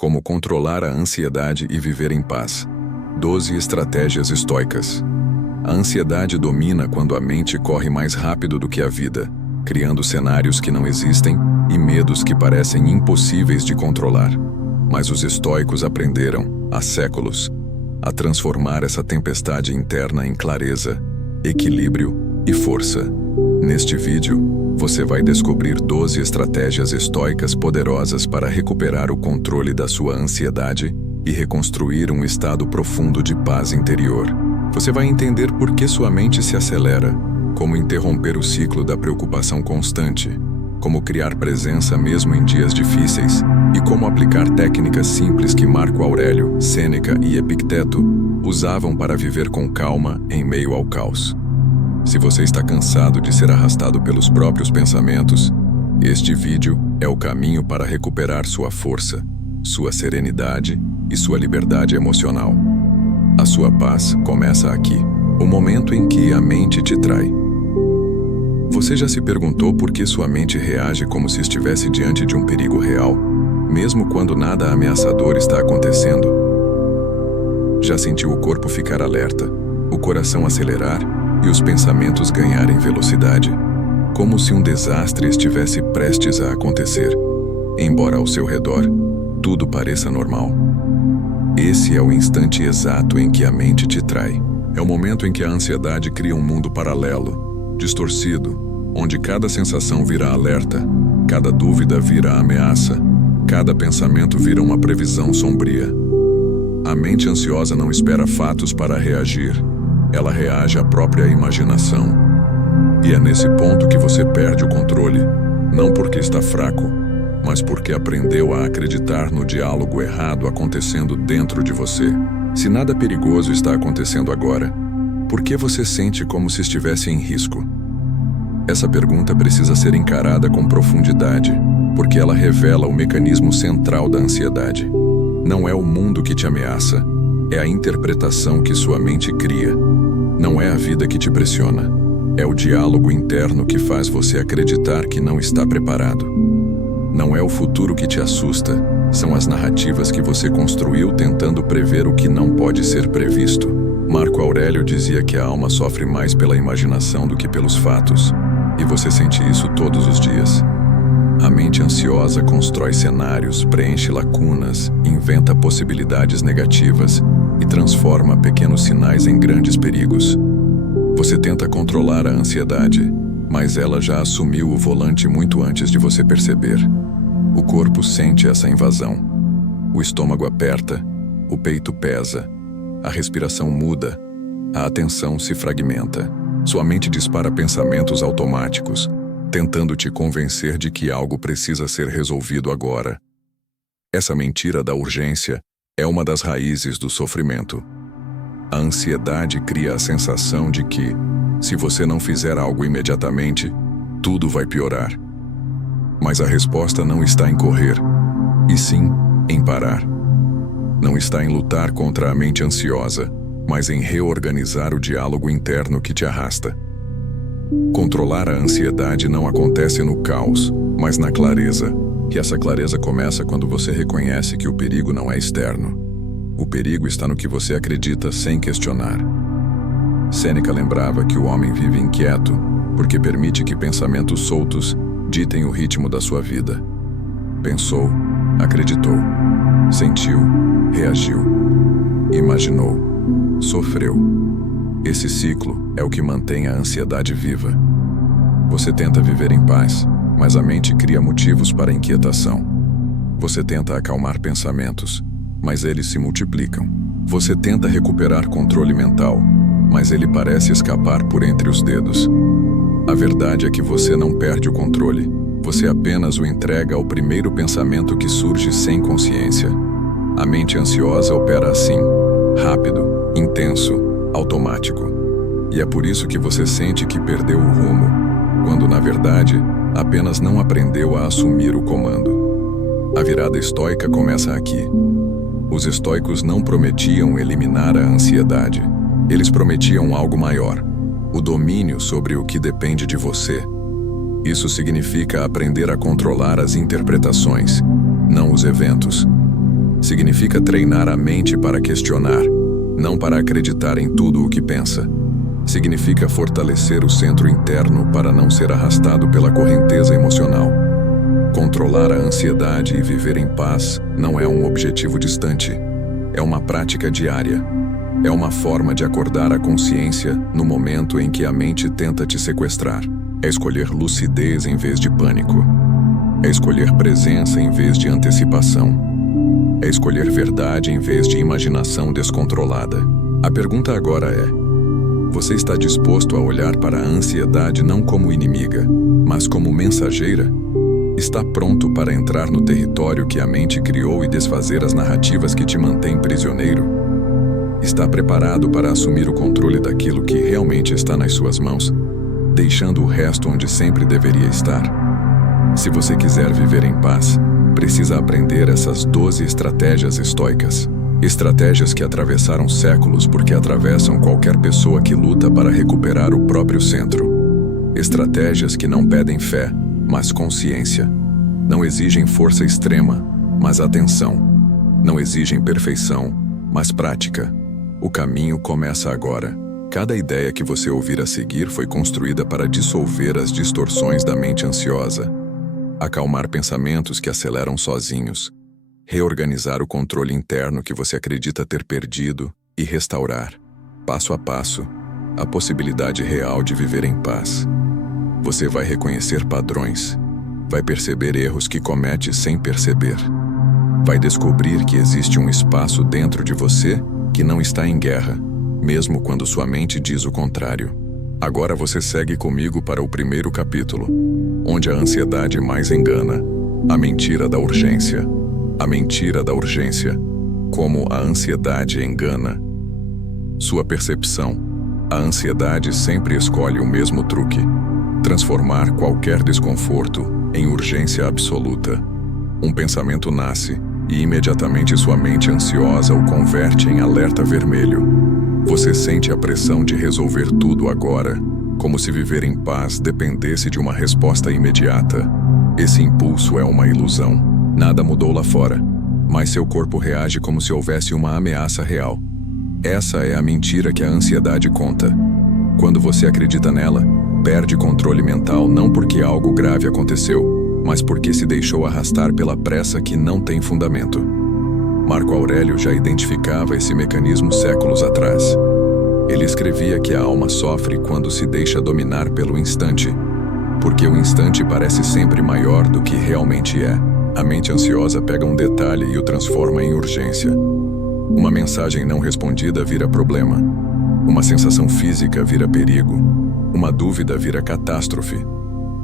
Como controlar a ansiedade e viver em paz. 12 estratégias estoicas. A ansiedade domina quando a mente corre mais rápido do que a vida, criando cenários que não existem e medos que parecem impossíveis de controlar. Mas os estoicos aprenderam, há séculos, a transformar essa tempestade interna em clareza, equilíbrio e força. Neste vídeo, você vai descobrir 12 estratégias estoicas poderosas para recuperar o controle da sua ansiedade e reconstruir um estado profundo de paz interior. Você vai entender por que sua mente se acelera, como interromper o ciclo da preocupação constante, como criar presença mesmo em dias difíceis e como aplicar técnicas simples que Marco Aurélio, Sêneca e Epicteto usavam para viver com calma em meio ao caos. Se você está cansado de ser arrastado pelos próprios pensamentos, este vídeo é o caminho para recuperar sua força, sua serenidade e sua liberdade emocional. A sua paz começa aqui, o momento em que a mente te trai. Você já se perguntou por que sua mente reage como se estivesse diante de um perigo real, mesmo quando nada ameaçador está acontecendo? Já sentiu o corpo ficar alerta, o coração acelerar e os pensamentos ganharem velocidade, como se um desastre estivesse prestes a acontecer, embora ao seu redor tudo pareça normal? Esse é o instante exato em que a mente te trai. É o momento em que a ansiedade cria um mundo paralelo, distorcido, onde cada sensação vira alerta, cada dúvida vira ameaça, cada pensamento vira uma previsão sombria. A mente ansiosa não espera fatos para reagir, ela reage à própria imaginação. E é nesse ponto que você perde o controle, não porque está fraco, mas porque aprendeu a acreditar no diálogo errado acontecendo dentro de você. Se nada perigoso está acontecendo agora, por que você sente como se estivesse em risco? Essa pergunta precisa ser encarada com profundidade, porque ela revela o mecanismo central da ansiedade. Não é o mundo que te ameaça, é a interpretação que sua mente cria. Não é a vida que te pressiona, é o diálogo interno que faz você acreditar que não está preparado. Não é o futuro que te assusta, são as narrativas que você construiu tentando prever o que não pode ser previsto. Marco Aurélio dizia que a alma sofre mais pela imaginação do que pelos fatos, e você sente isso todos os dias. A mente ansiosa constrói cenários, preenche lacunas, inventa possibilidades negativas e transforma pequenos sinais em grandes perigos. Você tenta controlar a ansiedade, mas ela já assumiu o volante muito antes de você perceber. O corpo sente essa invasão. O estômago aperta, o peito pesa, a respiração muda, a atenção se fragmenta. Sua mente dispara pensamentos automáticos, tentando te convencer de que algo precisa ser resolvido agora. Essa mentira da urgência é uma das raízes do sofrimento. A ansiedade cria a sensação de que, se você não fizer algo imediatamente, tudo vai piorar. Mas a resposta não está em correr, e sim em parar. Não está em lutar contra a mente ansiosa, mas em reorganizar o diálogo interno que te arrasta. Controlar a ansiedade não acontece no caos, mas na clareza. E essa clareza começa quando você reconhece que o perigo não é externo. O perigo está no que você acredita sem questionar. Sêneca lembrava que o homem vive inquieto porque permite que pensamentos soltos ditem o ritmo da sua vida. Pensou, acreditou, sentiu, reagiu, imaginou, sofreu. Esse ciclo é o que mantém a ansiedade viva. Você tenta viver em paz, mas a mente cria motivos para inquietação. Você tenta acalmar pensamentos, mas eles se multiplicam. Você tenta recuperar controle mental, mas ele parece escapar por entre os dedos. A verdade é que você não perde o controle, você apenas o entrega ao primeiro pensamento que surge sem consciência. A mente ansiosa opera assim, rápido, intenso, automático. E é por isso que você sente que perdeu o rumo, quando na verdade apenas não aprendeu a assumir o comando. A virada estoica começa aqui. Os estoicos não prometiam eliminar a ansiedade. Eles prometiam algo maior, o domínio sobre o que depende de você. Isso significa aprender a controlar as interpretações, não os eventos. Significa treinar a mente para questionar, não para acreditar em tudo o que pensa. Significa fortalecer o centro interno para não ser arrastado pela correnteza emocional. Controlar a ansiedade e viver em paz não é um objetivo distante. É uma prática diária. É uma forma de acordar a consciência no momento em que a mente tenta te sequestrar. É escolher lucidez em vez de pânico. É escolher presença em vez de antecipação. É escolher verdade em vez de imaginação descontrolada. A pergunta agora é: você está disposto a olhar para a ansiedade não como inimiga, mas como mensageira? Está pronto para entrar no território que a mente criou e desfazer as narrativas que te mantêm prisioneiro? Está preparado para assumir o controle daquilo que realmente está nas suas mãos, deixando o resto onde sempre deveria estar? Se você quiser viver em paz, precisa aprender essas 12 estratégias estoicas. Estratégias que atravessaram séculos porque atravessam qualquer pessoa que luta para recuperar o próprio centro. Estratégias que não pedem fé, mas consciência. Não exigem força extrema, mas atenção. Não exigem perfeição, mas prática. O caminho começa agora. Cada ideia que você ouvir a seguir foi construída para dissolver as distorções da mente ansiosa, acalmar pensamentos que aceleram sozinhos, reorganizar o controle interno que você acredita ter perdido e restaurar, passo a passo, a possibilidade real de viver em paz. Você vai reconhecer padrões, vai perceber erros que comete sem perceber. Vai descobrir que existe um espaço dentro de você que não está em guerra, mesmo quando sua mente diz o contrário. Agora você segue comigo para o primeiro capítulo, onde a ansiedade mais engana, a mentira da urgência. A mentira da urgência, como a ansiedade engana. Sua percepção. A ansiedade sempre escolhe o mesmo truque: transformar qualquer desconforto em urgência absoluta. Um pensamento nasce e imediatamente sua mente ansiosa o converte em alerta vermelho. Você sente a pressão de resolver tudo agora, como se viver em paz dependesse de uma resposta imediata. Esse impulso é uma ilusão. Nada mudou lá fora, mas seu corpo reage como se houvesse uma ameaça real. Essa é a mentira que a ansiedade conta. Quando você acredita nela, perde controle mental não porque algo grave aconteceu, mas porque se deixou arrastar pela pressa que não tem fundamento. Marco Aurélio já identificava esse mecanismo séculos atrás. Ele escrevia que a alma sofre quando se deixa dominar pelo instante, porque o instante parece sempre maior do que realmente é. A mente ansiosa pega um detalhe e o transforma em urgência. Uma mensagem não respondida vira problema. Uma sensação física vira perigo. Uma dúvida vira catástrofe.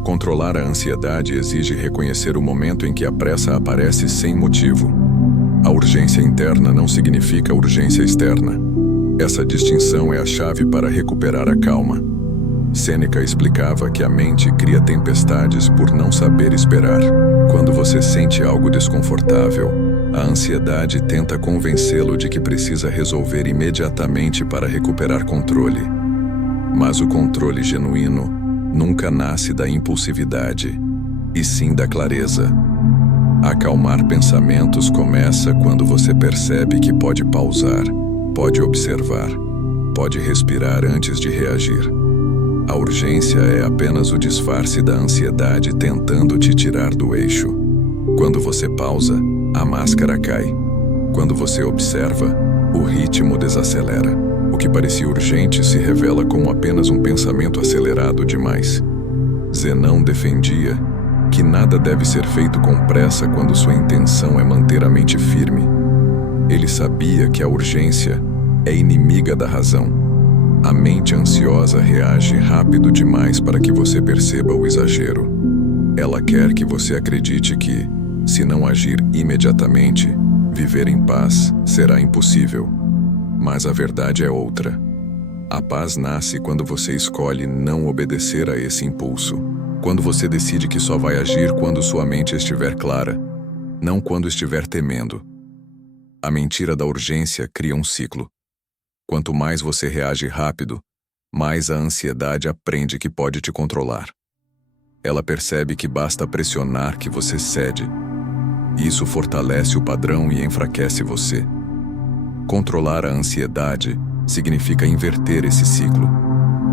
Controlar a ansiedade exige reconhecer o momento em que a pressa aparece sem motivo. A urgência interna não significa urgência externa. Essa distinção é a chave para recuperar a calma. Sêneca explicava que a mente cria tempestades por não saber esperar. Quando você sente algo desconfortável, a ansiedade tenta convencê-lo de que precisa resolver imediatamente para recuperar controle. Mas o controle genuíno nunca nasce da impulsividade, e sim da clareza. Acalmar pensamentos começa quando você percebe que pode pausar, pode observar, pode respirar antes de reagir. A urgência é apenas o disfarce da ansiedade tentando te tirar do eixo. Quando você pausa, a máscara cai. Quando você observa, o ritmo desacelera. O que parecia urgente se revela como apenas um pensamento acelerado demais. Zenão defendia que nada deve ser feito com pressa quando sua intenção é manter a mente firme. Ele sabia que a urgência é inimiga da razão. A mente ansiosa reage rápido demais para que você perceba o exagero. Ela quer que você acredite que, se não agir imediatamente, viver em paz será impossível. Mas a verdade é outra. A paz nasce quando você escolhe não obedecer a esse impulso. Quando você decide que só vai agir quando sua mente estiver clara, não quando estiver temendo. A mentira da urgência cria um ciclo. Quanto mais você reage rápido, mais a ansiedade aprende que pode te controlar. Ela percebe que basta pressionar que você cede. Isso fortalece o padrão e enfraquece você. Controlar a ansiedade significa inverter esse ciclo.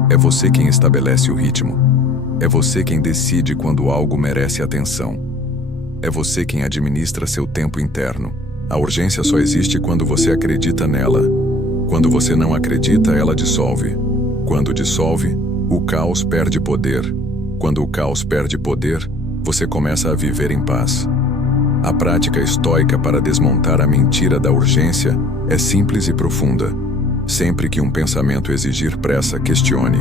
É você quem estabelece o ritmo. É você quem decide quando algo merece atenção. É você quem administra seu tempo interno. A urgência só existe quando você acredita nela. Quando você não acredita, ela dissolve. Quando dissolve, o caos perde poder. Quando o caos perde poder, você começa a viver em paz. A prática estoica para desmontar a mentira da urgência é simples e profunda. Sempre que um pensamento exigir pressa, questione.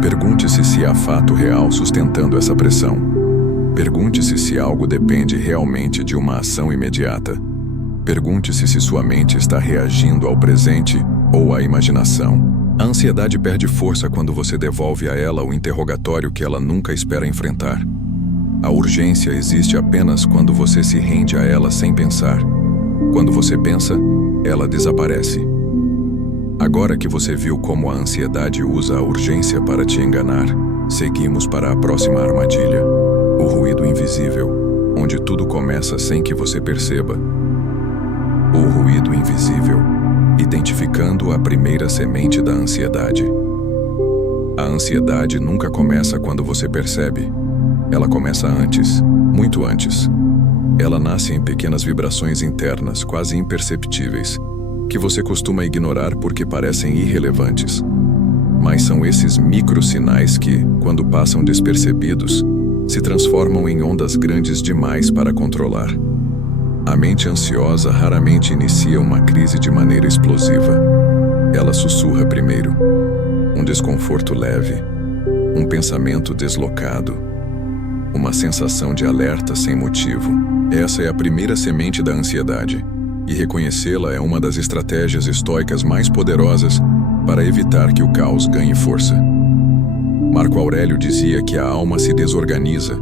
Pergunte-se se há fato real sustentando essa pressão. Pergunte-se se algo depende realmente de uma ação imediata. Pergunte-se se sua mente está reagindo ao presente ou à imaginação. A ansiedade perde força quando você devolve a ela o interrogatório que ela nunca espera enfrentar. A urgência existe apenas quando você se rende a ela sem pensar. Quando você pensa, ela desaparece. Agora que você viu como a ansiedade usa a urgência para te enganar, seguimos para a próxima armadilha: o ruído invisível, onde tudo começa sem que você perceba. O ruído invisível, identificando a primeira semente da ansiedade. A ansiedade nunca começa quando você percebe. Ela começa antes, muito antes. Ela nasce em pequenas vibrações internas, quase imperceptíveis, que você costuma ignorar porque parecem irrelevantes. Mas são esses microsinais que, quando passam despercebidos, se transformam em ondas grandes demais para controlar. A mente ansiosa raramente inicia uma crise de maneira explosiva. Ela sussurra primeiro. Um desconforto leve, um pensamento deslocado, uma sensação de alerta sem motivo. Essa é a primeira semente da ansiedade, e reconhecê-la é uma das estratégias estoicas mais poderosas para evitar que o caos ganhe força. Marco Aurélio dizia que a alma se desorganiza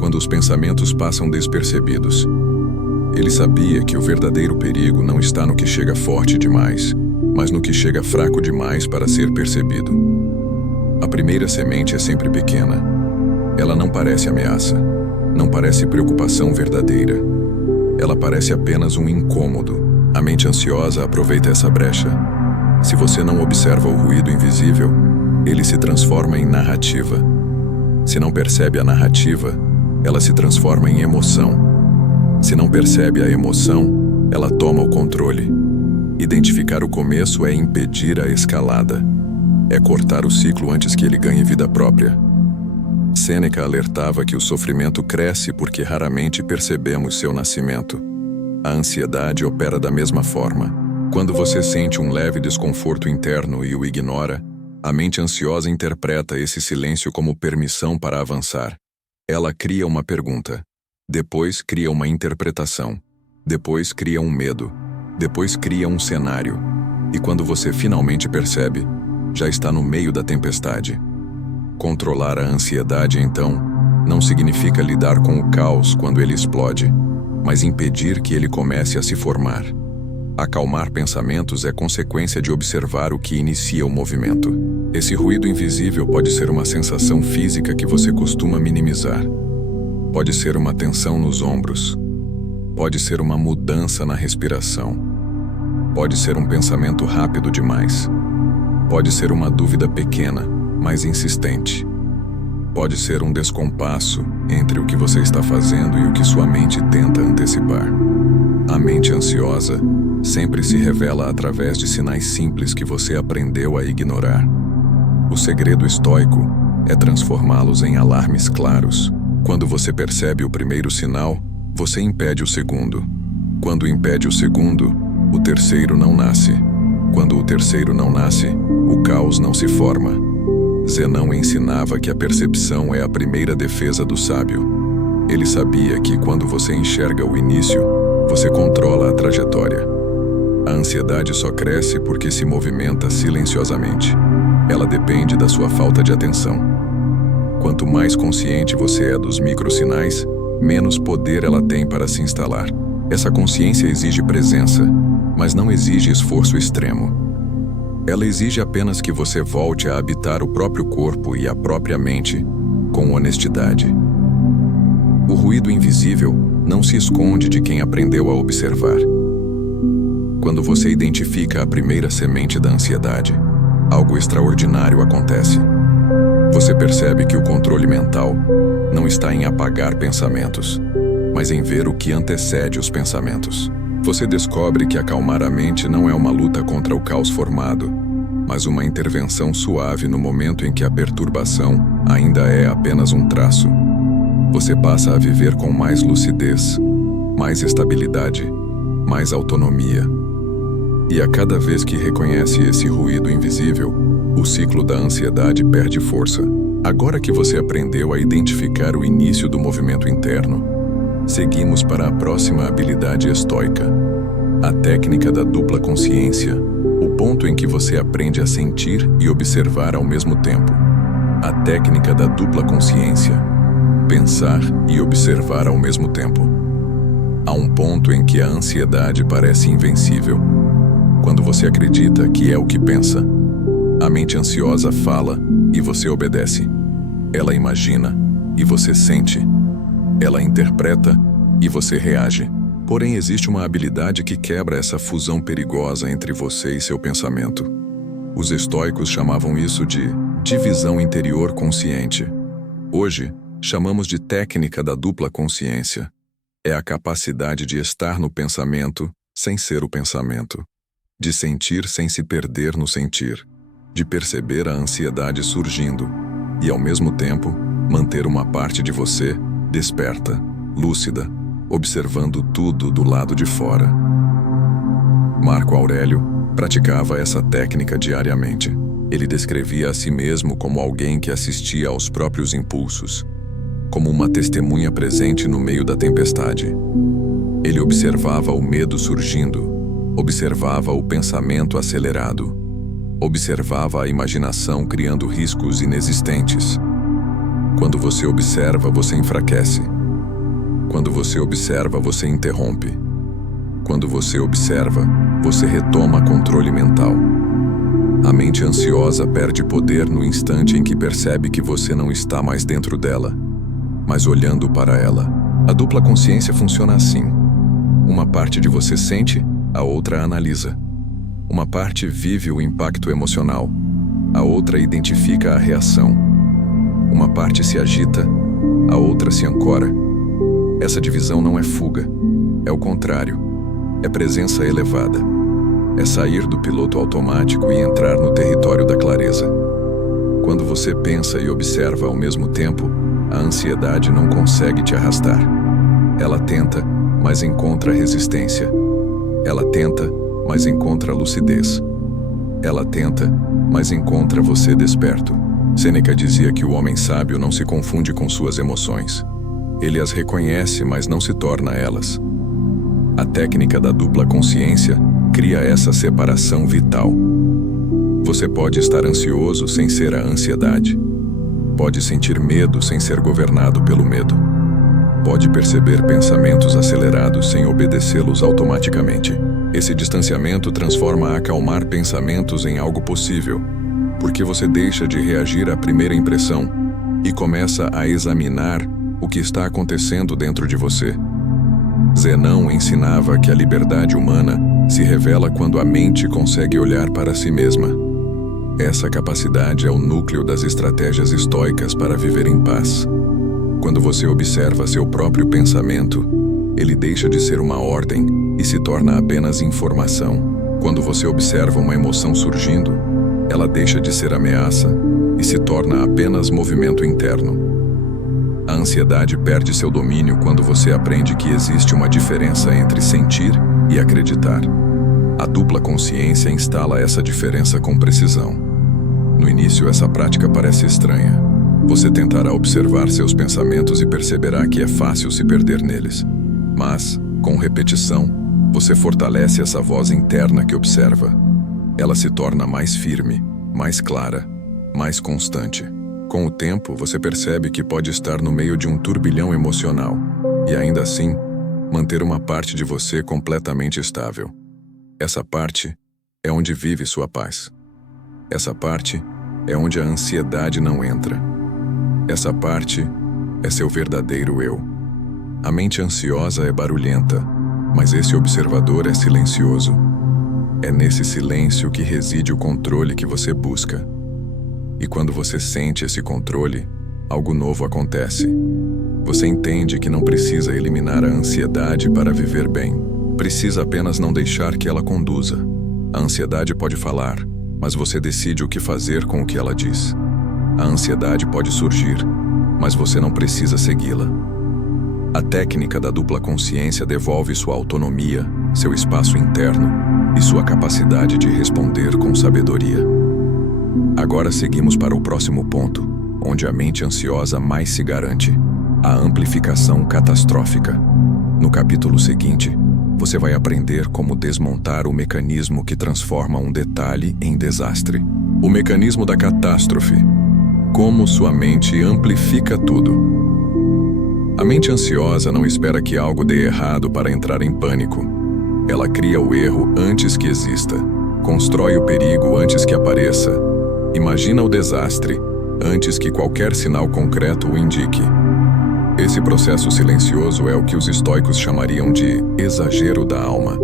quando os pensamentos passam despercebidos. Ele sabia que o verdadeiro perigo não está no que chega forte demais, mas no que chega fraco demais para ser percebido. A primeira semente é sempre pequena. Ela não parece ameaça, não parece preocupação verdadeira. Ela parece apenas um incômodo. A mente ansiosa aproveita essa brecha. Se você não observa o ruído invisível, ele se transforma em narrativa. Se não percebe a narrativa, ela se transforma em emoção. Se não percebe a emoção, ela toma o controle. Identificar o começo é impedir a escalada. É cortar o ciclo antes que ele ganhe vida própria. Sêneca alertava que o sofrimento cresce porque raramente percebemos seu nascimento. A ansiedade opera da mesma forma. Quando você sente um leve desconforto interno e o ignora, a mente ansiosa interpreta esse silêncio como permissão para avançar. Ela cria uma pergunta. Depois cria uma interpretação. Depois cria um medo. Depois cria um cenário. E quando você finalmente percebe, já está no meio da tempestade. Controlar a ansiedade, então, não significa lidar com o caos quando ele explode, mas impedir que ele comece a se formar. Acalmar pensamentos é consequência de observar o que inicia o movimento. Esse ruído invisível pode ser uma sensação física que você costuma minimizar. Pode ser uma tensão nos ombros. Pode ser uma mudança na respiração. Pode ser um pensamento rápido demais. Pode ser uma dúvida pequena, mas insistente. Pode ser um descompasso entre o que você está fazendo e o que sua mente tenta antecipar. A mente ansiosa sempre se revela através de sinais simples que você aprendeu a ignorar. O segredo estoico é transformá-los em alarmes claros. Quando você percebe o primeiro sinal, você impede o segundo. Quando impede o segundo, o terceiro não nasce. Quando o terceiro não nasce, o caos não se forma. Zenão ensinava que a percepção é a primeira defesa do sábio. Ele sabia que quando você enxerga o início, você controla a trajetória. A ansiedade só cresce porque se movimenta silenciosamente. Ela depende da sua falta de atenção. Quanto mais consciente você é dos microsinais, menos poder ela tem para se instalar. Essa consciência exige presença, mas não exige esforço extremo. Ela exige apenas que você volte a habitar o próprio corpo e a própria mente com honestidade. O ruído invisível não se esconde de quem aprendeu a observar. Quando você identifica a primeira semente da ansiedade, algo extraordinário acontece. Você percebe que o controle mental não está em apagar pensamentos, mas em ver o que antecede os pensamentos. Você descobre que acalmar a mente não é uma luta contra o caos formado, mas uma intervenção suave no momento em que a perturbação ainda é apenas um traço. Você passa a viver com mais lucidez, mais estabilidade, mais autonomia. E a cada vez que reconhece esse ruído invisível, o ciclo da ansiedade perde força. Agora que você aprendeu a identificar o início do movimento interno, seguimos para a próxima habilidade estoica, a técnica da dupla consciência, o ponto em que você aprende a sentir e observar ao mesmo tempo. A técnica da dupla consciência, pensar e observar ao mesmo tempo. Há um ponto em que a ansiedade parece invencível. Quando você acredita que é o que pensa, a mente ansiosa fala e você obedece. Ela imagina e você sente. Ela interpreta e você reage. Porém, existe uma habilidade que quebra essa fusão perigosa entre você e seu pensamento. Os estoicos chamavam isso de divisão interior consciente. Hoje, chamamos de técnica da dupla consciência. É a capacidade de estar no pensamento sem ser o pensamento, de sentir sem se perder no sentir, de perceber a ansiedade surgindo e, ao mesmo tempo, manter uma parte de você desperta, lúcida, observando tudo do lado de fora. Marco Aurélio praticava essa técnica diariamente. Ele descrevia a si mesmo como alguém que assistia aos próprios impulsos, como uma testemunha presente no meio da tempestade. Ele observava o medo surgindo, observava o pensamento acelerado, observava a imaginação criando riscos inexistentes. Quando você observa, você enfraquece. Quando você observa, você interrompe. Quando você observa, você retoma controle mental. A mente ansiosa perde poder no instante em que percebe que você não está mais dentro dela, mas olhando para ela. A dupla consciência funciona assim. Uma parte de você sente, a outra analisa. Uma parte vive o impacto emocional, a outra identifica a reação. Uma parte se agita, a outra se ancora. Essa divisão não é fuga, é o contrário. É presença elevada. É sair do piloto automático e entrar no território da clareza. Quando você pensa e observa ao mesmo tempo, a ansiedade não consegue te arrastar. Ela tenta, mas encontra resistência. Ela tenta, mas encontra lucidez. Ela tenta, mas encontra você desperto. Sêneca dizia que o homem sábio não se confunde com suas emoções. Ele as reconhece, mas não se torna elas. A técnica da dupla consciência cria essa separação vital. Você pode estar ansioso sem ser a ansiedade. Pode sentir medo sem ser governado pelo medo. Pode perceber pensamentos acelerados sem obedecê-los automaticamente. Esse distanciamento transforma acalmar pensamentos em algo possível, porque você deixa de reagir à primeira impressão e começa a examinar o que está acontecendo dentro de você. Zenão ensinava que a liberdade humana se revela quando a mente consegue olhar para si mesma. Essa capacidade é o núcleo das estratégias estoicas para viver em paz. Quando você observa seu próprio pensamento, ele deixa de ser uma ordem e se torna apenas informação. Quando você observa uma emoção surgindo, ela deixa de ser ameaça e se torna apenas movimento interno. A ansiedade perde seu domínio quando você aprende que existe uma diferença entre sentir e acreditar. A dupla consciência instala essa diferença com precisão. No início, essa prática parece estranha. Você tentará observar seus pensamentos e perceberá que é fácil se perder neles. Mas, com repetição, você fortalece essa voz interna que observa. Ela se torna mais firme, mais clara, mais constante. Com o tempo, você percebe que pode estar no meio de um turbilhão emocional e, ainda assim, manter uma parte de você completamente estável. Essa parte é onde vive sua paz. Essa parte é onde a ansiedade não entra. Essa parte é seu verdadeiro eu. A mente ansiosa é barulhenta, mas esse observador é silencioso. É nesse silêncio que reside o controle que você busca. E quando você sente esse controle, algo novo acontece. Você entende que não precisa eliminar a ansiedade para viver bem. Precisa apenas não deixar que ela conduza. A ansiedade pode falar, mas você decide o que fazer com o que ela diz. A ansiedade pode surgir, mas você não precisa segui-la. A técnica da dupla consciência devolve sua autonomia, seu espaço interno e sua capacidade de responder com sabedoria. Agora seguimos para o próximo ponto, onde a mente ansiosa mais se garante: a amplificação catastrófica. No capítulo seguinte, você vai aprender como desmontar o mecanismo que transforma um detalhe em desastre. O mecanismo da catástrofe. Como sua mente amplifica tudo. A mente ansiosa não espera que algo dê errado para entrar em pânico. Ela cria o erro antes que exista, constrói o perigo antes que apareça, imagina o desastre antes que qualquer sinal concreto o indique. Esse processo silencioso é o que os estoicos chamariam de exagero da alma.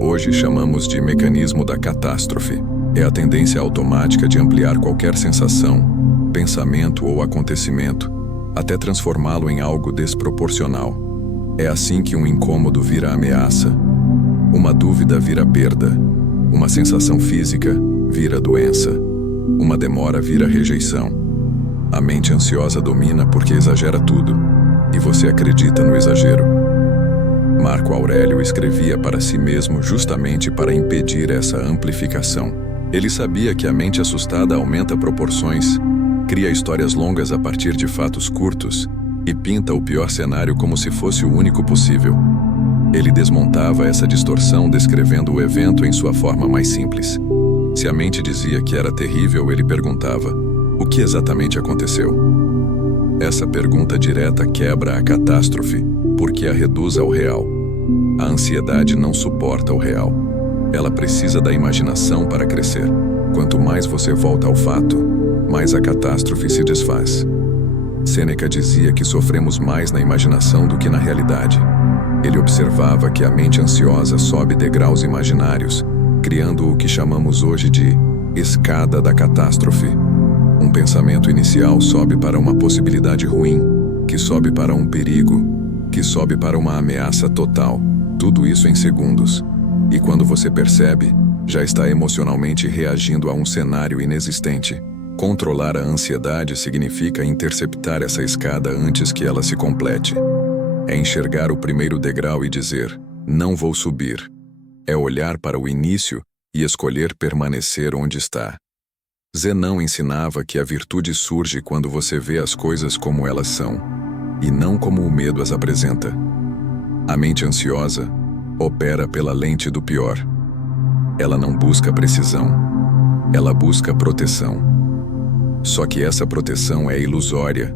Hoje chamamos de mecanismo da catástrofe. É a tendência automática de ampliar qualquer sensação, pensamento ou acontecimento, até transformá-lo em algo desproporcional. É assim que um incômodo vira ameaça, uma dúvida vira perda, uma sensação física vira doença, uma demora vira rejeição. A mente ansiosa domina porque exagera tudo, e você acredita no exagero. Marco Aurélio escrevia para si mesmo justamente para impedir essa amplificação. Ele sabia que a mente assustada aumenta proporções, cria histórias longas a partir de fatos curtos e pinta o pior cenário como se fosse o único possível. Ele desmontava essa distorção descrevendo o evento em sua forma mais simples. Se a mente dizia que era terrível, ele perguntava: o que exatamente aconteceu? Essa pergunta direta quebra a catástrofe, porque a reduz ao real. A ansiedade não suporta o real. Ela precisa da imaginação para crescer. Quanto mais você volta ao fato, mais a catástrofe se desfaz. Sêneca dizia que sofremos mais na imaginação do que na realidade. Ele observava que a mente ansiosa sobe degraus imaginários, criando o que chamamos hoje de escada da catástrofe. Um pensamento inicial sobe para uma possibilidade ruim, que sobe para um perigo, que sobe para uma ameaça total. Tudo isso em segundos. E quando você percebe, já está emocionalmente reagindo a um cenário inexistente. Controlar a ansiedade significa interceptar essa escada antes que ela se complete. É enxergar o primeiro degrau e dizer: não vou subir. É olhar para o início e escolher permanecer onde está. Zenão ensinava que a virtude surge quando você vê as coisas como elas são, e não como o medo as apresenta. A mente ansiosa opera pela lente do pior. Ela não busca precisão, ela busca proteção. Só que essa proteção é ilusória,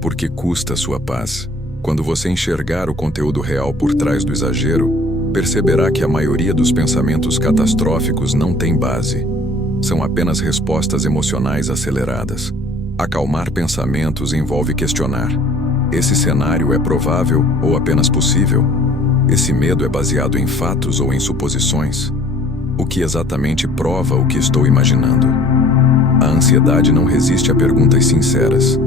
porque custa sua paz. Quando você enxergar o conteúdo real por trás do exagero, perceberá que a maioria dos pensamentos catastróficos não tem base. São apenas respostas emocionais aceleradas. Acalmar pensamentos envolve questionar: esse cenário é provável ou apenas possível? Esse medo é baseado em fatos ou em suposições? O que exatamente prova o que estou imaginando? A ansiedade não resiste a perguntas sinceras.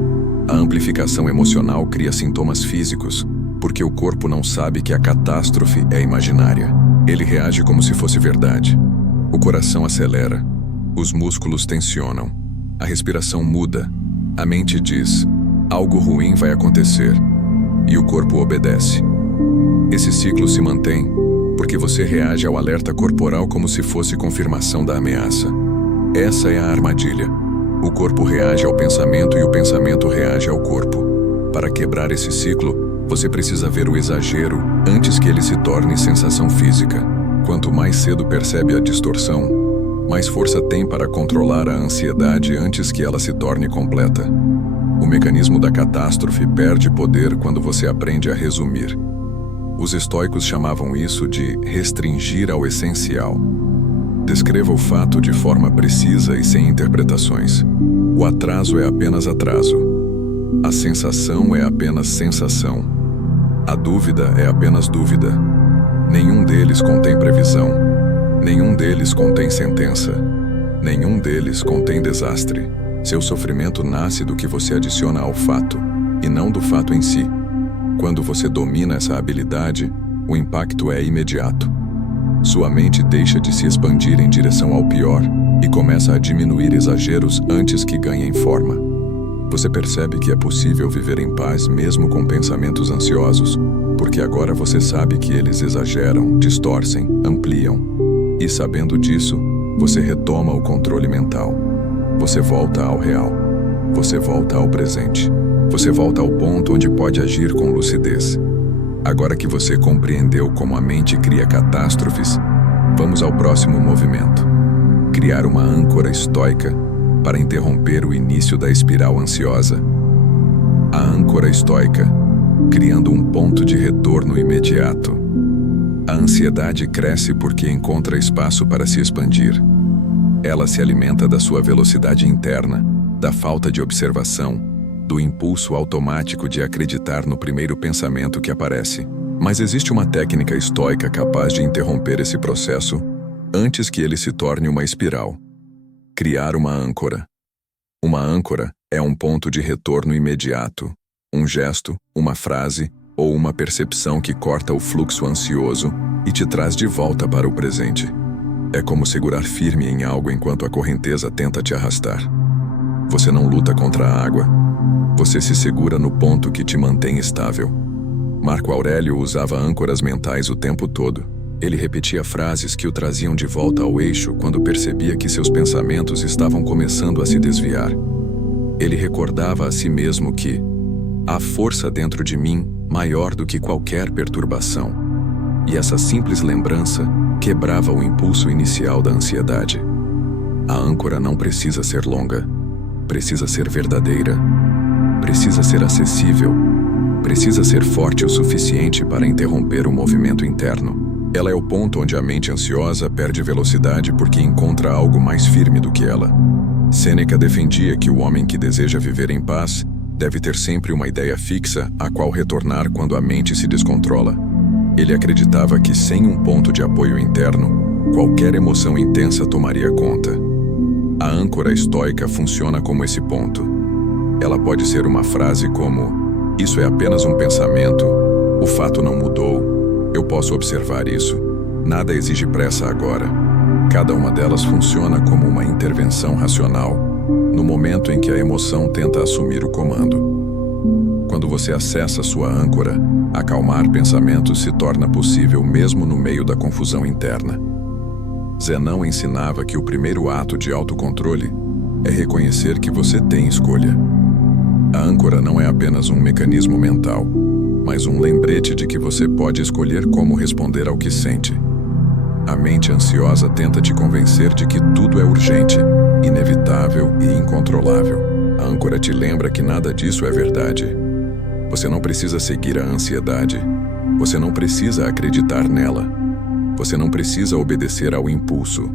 A amplificação emocional cria sintomas físicos, porque o corpo não sabe que a catástrofe é imaginária. Ele reage como se fosse verdade. O coração acelera, os músculos tensionam, a respiração muda, a mente diz: algo ruim vai acontecer, e o corpo obedece. Esse ciclo se mantém porque você reage ao alerta corporal como se fosse confirmação da ameaça. Essa é a armadilha. O corpo reage ao pensamento e o pensamento reage ao corpo. Para quebrar esse ciclo, você precisa ver o exagero antes que ele se torne sensação física. Quanto mais cedo percebe a distorção, mais força tem para controlar a ansiedade antes que ela se torne completa. O mecanismo da catástrofe perde poder quando você aprende a resumir. Os estoicos chamavam isso de restringir ao essencial. Descreva o fato de forma precisa e sem interpretações. O atraso é apenas atraso. A sensação é apenas sensação. A dúvida é apenas dúvida. Nenhum deles contém previsão. Nenhum deles contém sentença. Nenhum deles contém desastre. Seu sofrimento nasce do que você adiciona ao fato, e não do fato em si. Quando você domina essa habilidade, o impacto é imediato. Sua mente deixa de se expandir em direção ao pior e começa a diminuir exageros antes que ganhem forma. Você percebe que é possível viver em paz mesmo com pensamentos ansiosos, porque agora você sabe que eles exageram, distorcem, ampliam. E sabendo disso, você retoma o controle mental. Você volta ao real. Você volta ao presente. Você volta ao ponto onde pode agir com lucidez. Agora que você compreendeu como a mente cria catástrofes, vamos ao próximo movimento. Criar uma âncora estoica para interromper o início da espiral ansiosa. A âncora estoica, criando um ponto de retorno imediato. A ansiedade cresce porque encontra espaço para se expandir. Ela se alimenta da sua velocidade interna, da falta de observação, do impulso automático de acreditar no primeiro pensamento que aparece. Mas existe uma técnica estoica capaz de interromper esse processo antes que ele se torne uma espiral. Criar uma âncora. Uma âncora é um ponto de retorno imediato, um gesto, uma frase ou uma percepção que corta o fluxo ansioso e te traz de volta para o presente. É como segurar firme em algo enquanto a correnteza tenta te arrastar. Você não luta contra a água. Você se segura no ponto que te mantém estável. Marco Aurélio usava âncoras mentais o tempo todo. Ele repetia frases que o traziam de volta ao eixo quando percebia que seus pensamentos estavam começando a se desviar. Ele recordava a si mesmo que há força dentro de mim maior do que qualquer perturbação. E essa simples lembrança quebrava o impulso inicial da ansiedade. A âncora não precisa ser longa. Precisa ser verdadeira. Precisa ser acessível. Precisa ser forte o suficiente para interromper o movimento interno. Ela é o ponto onde a mente ansiosa perde velocidade porque encontra algo mais firme do que ela. Sêneca defendia que o homem que deseja viver em paz deve ter sempre uma ideia fixa a qual retornar quando a mente se descontrola. Ele acreditava que sem um ponto de apoio interno, qualquer emoção intensa tomaria conta. A âncora estoica funciona como esse ponto. Ela pode ser uma frase como: "Isso é apenas um pensamento, o fato não mudou, eu posso observar isso, nada exige pressa agora." Cada uma delas funciona como uma intervenção racional, no momento em que a emoção tenta assumir o comando. Quando você acessa sua âncora, acalmar pensamentos se torna possível mesmo no meio da confusão interna. Zenão ensinava que o primeiro ato de autocontrole é reconhecer que você tem escolha. A âncora não é apenas um mecanismo mental, mas um lembrete de que você pode escolher como responder ao que sente. A mente ansiosa tenta te convencer de que tudo é urgente, inevitável e incontrolável. A âncora te lembra que nada disso é verdade. Você não precisa seguir a ansiedade. Você não precisa acreditar nela. Você não precisa obedecer ao impulso.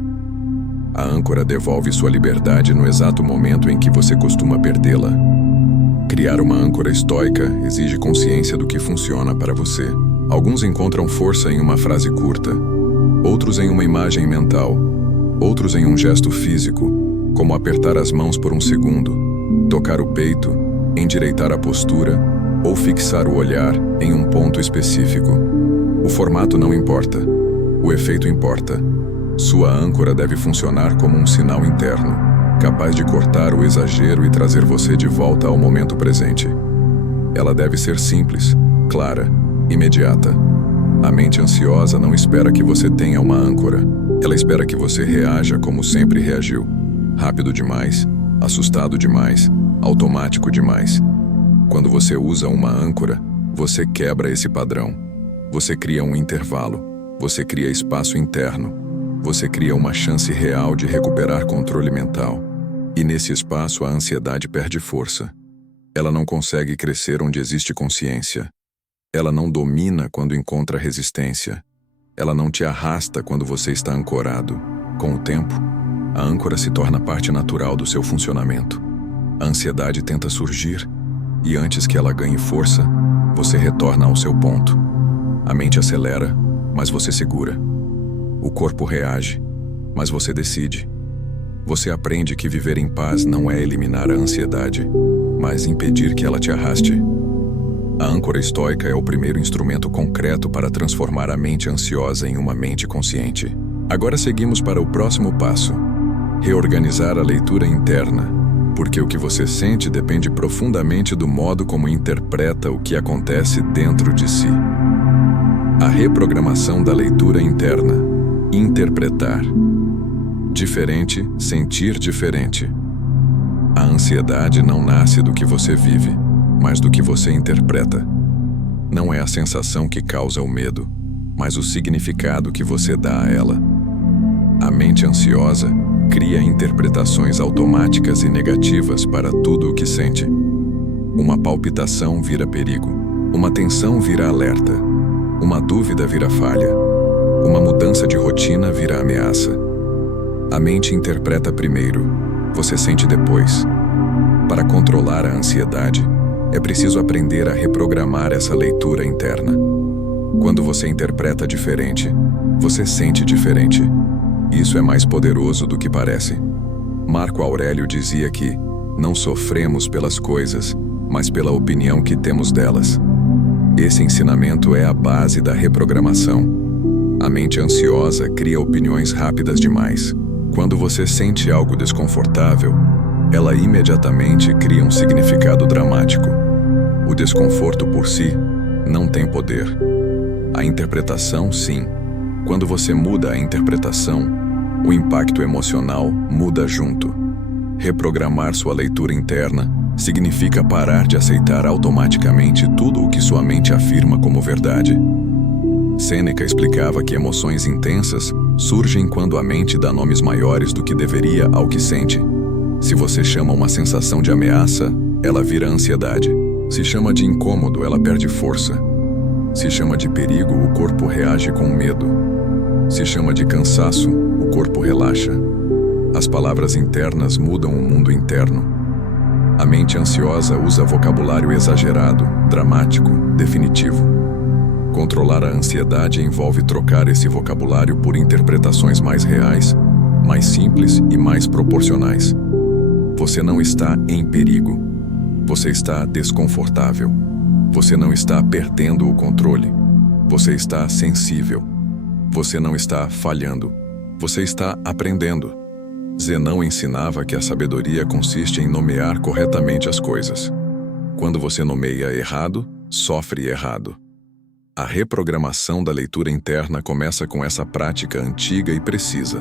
A âncora devolve sua liberdade no exato momento em que você costuma perdê-la. Criar uma âncora estoica exige consciência do que funciona para você. Alguns encontram força em uma frase curta, outros em uma imagem mental, outros em um gesto físico, como apertar as mãos por um segundo, tocar o peito, endireitar a postura ou fixar o olhar em um ponto específico. O formato não importa, o efeito importa. Sua âncora deve funcionar como um sinal interno, capaz de cortar o exagero e trazer você de volta ao momento presente. Ela deve ser simples, clara, imediata. A mente ansiosa não espera que você tenha uma âncora. Ela espera que você reaja como sempre reagiu. Rápido demais, assustado demais, automático demais. Quando você usa uma âncora, você quebra esse padrão. Você cria um intervalo. Você cria espaço interno. Você cria uma chance real de recuperar controle mental. E nesse espaço a ansiedade perde força. Ela não consegue crescer onde existe consciência. Ela não domina quando encontra resistência. Ela não te arrasta quando você está ancorado. Com o tempo, a âncora se torna parte natural do seu funcionamento. A ansiedade tenta surgir. E antes que ela ganhe força, você retorna ao seu ponto. A mente acelera, mas você segura. O corpo reage, mas você decide. Você aprende que viver em paz não é eliminar a ansiedade, mas impedir que ela te arraste. A âncora estoica é o primeiro instrumento concreto para transformar a mente ansiosa em uma mente consciente. Agora seguimos para o próximo passo: reorganizar a leitura interna, porque o que você sente depende profundamente do modo como interpreta o que acontece dentro de si. A reprogramação da leitura interna. Interpretar. Diferente, sentir diferente. A ansiedade não nasce do que você vive, mas do que você interpreta. Não é a sensação que causa o medo, mas o significado que você dá a ela. A mente ansiosa cria interpretações automáticas e negativas para tudo o que sente. Uma palpitação vira perigo, uma tensão vira alerta, uma dúvida vira falha, uma mudança de rotina vira ameaça. A mente interpreta primeiro, você sente depois. Para controlar a ansiedade, é preciso aprender a reprogramar essa leitura interna. Quando você interpreta diferente, você sente diferente. Isso é mais poderoso do que parece. Marco Aurélio dizia que não sofremos pelas coisas, mas pela opinião que temos delas. Esse ensinamento é a base da reprogramação. A mente ansiosa cria opiniões rápidas demais. Quando você sente algo desconfortável, ela imediatamente cria um significado dramático. O desconforto por si não tem poder. A interpretação, sim. Quando você muda a interpretação, o impacto emocional muda junto. Reprogramar sua leitura interna significa parar de aceitar automaticamente tudo o que sua mente afirma como verdade. Sêneca explicava que emoções intensas surgem quando a mente dá nomes maiores do que deveria ao que sente. Se você chama uma sensação de ameaça, ela vira ansiedade. Se chama de incômodo, ela perde força. Se chama de perigo, o corpo reage com medo. Se chama de cansaço, o corpo relaxa. As palavras internas mudam o mundo interno. A mente ansiosa usa vocabulário exagerado, dramático, definitivo. Controlar a ansiedade envolve trocar esse vocabulário por interpretações mais reais, mais simples e mais proporcionais. Você não está em perigo. Você está desconfortável. Você não está perdendo o controle. Você está sensível. Você não está falhando. Você está aprendendo. Zenão ensinava que a sabedoria consiste em nomear corretamente as coisas. Quando você nomeia errado, sofre errado. A reprogramação da leitura interna começa com essa prática antiga e precisa.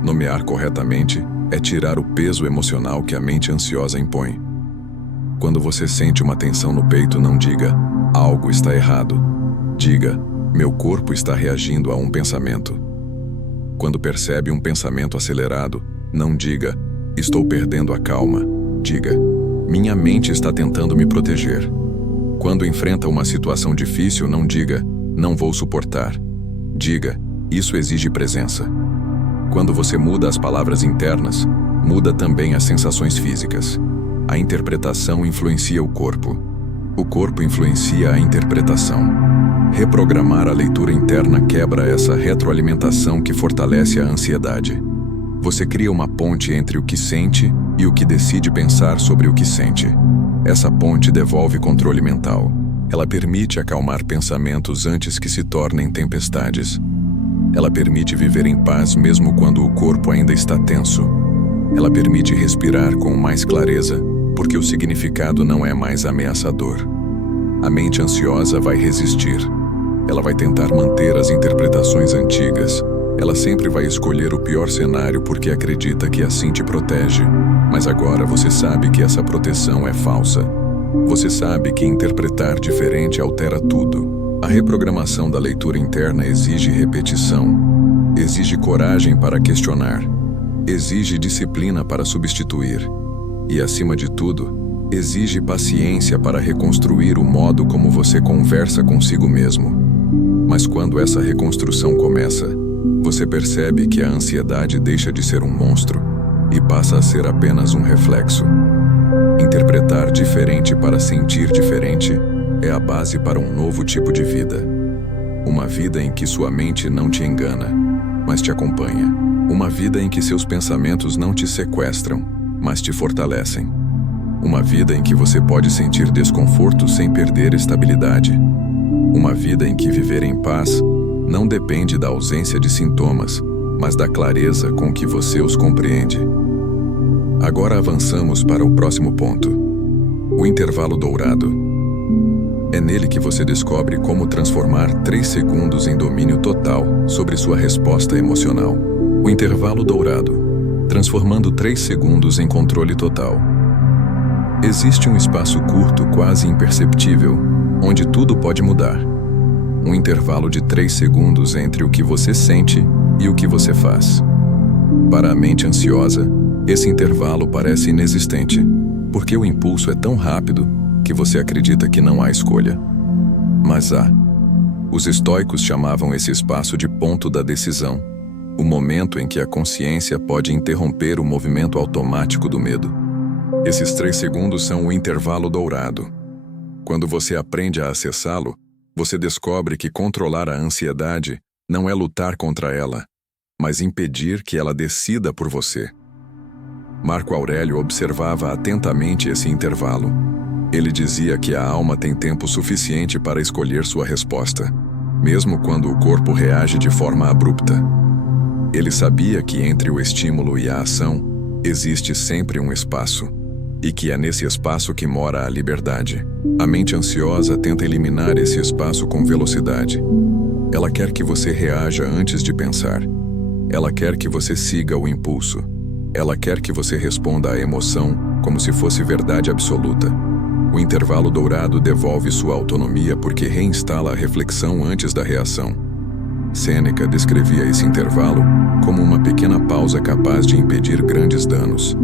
Nomear corretamente é tirar o peso emocional que a mente ansiosa impõe. Quando você sente uma tensão no peito, não diga, algo está errado. Diga, meu corpo está reagindo a um pensamento. Quando percebe um pensamento acelerado, não diga, estou perdendo a calma. Diga, minha mente está tentando me proteger. Quando enfrenta uma situação difícil, não diga, não vou suportar. Diga, isso exige presença. Quando você muda as palavras internas, muda também as sensações físicas. A interpretação influencia o corpo influencia a interpretação. Reprogramar a leitura interna quebra essa retroalimentação que fortalece a ansiedade. Você cria uma ponte entre o que sente e o que decide pensar sobre o que sente. Essa ponte devolve controle mental. Ela permite acalmar pensamentos antes que se tornem tempestades. Ela permite viver em paz mesmo quando o corpo ainda está tenso. Ela permite respirar com mais clareza, porque o significado não é mais ameaçador. A mente ansiosa vai resistir. Ela vai tentar manter as interpretações antigas. Ela sempre vai escolher o pior cenário porque acredita que assim te protege. Mas agora você sabe que essa proteção é falsa. Você sabe que interpretar diferente altera tudo. A reprogramação da leitura interna exige repetição. Exige coragem para questionar. Exige disciplina para substituir. E, acima de tudo, exige paciência para reconstruir o modo como você conversa consigo mesmo. Mas quando essa reconstrução começa, você percebe que a ansiedade deixa de ser um monstro e passa a ser apenas um reflexo. interpretar diferente para sentir diferente é a base para um novo tipo de vida. Uma vida em que sua mente não te engana, mas te acompanha. Uma vida em que seus pensamentos não te sequestram, mas te fortalecem. Uma vida em que você pode sentir desconforto sem perder estabilidade. Uma vida em que viver em paz não depende da ausência de sintomas, mas da clareza com que você os compreende. Agora avançamos para o próximo ponto. O intervalo dourado. É nele que você descobre como transformar 3 segundos em domínio total sobre sua resposta emocional. O intervalo dourado, transformando 3 segundos em controle total. Existe um espaço curto, quase imperceptível, onde tudo pode mudar. Um intervalo de 3 segundos entre o que você sente e o que você faz. Para a mente ansiosa, esse intervalo parece inexistente, porque o impulso é tão rápido que você acredita que não há escolha. Mas há. Os estoicos chamavam esse espaço de ponto da decisão, o momento em que a consciência pode interromper o movimento automático do medo. Esses 3 segundos são o intervalo dourado. Quando você aprende a acessá-lo, você descobre que controlar a ansiedade não é lutar contra ela, mas impedir que ela decida por você. Marco Aurélio observava atentamente esse intervalo. Ele dizia que a alma tem tempo suficiente para escolher sua resposta, mesmo quando o corpo reage de forma abrupta. Ele sabia que entre o estímulo e a ação existe sempre um espaço, e que é nesse espaço que mora a liberdade. A mente ansiosa tenta eliminar esse espaço com velocidade. Ela quer que você reaja antes de pensar. Ela quer que você siga o impulso. Ela quer que você responda à emoção como se fosse verdade absoluta. O intervalo dourado devolve sua autonomia porque reinstala a reflexão antes da reação. Sêneca descrevia esse intervalo como uma pequena pausa capaz de impedir grandes danos.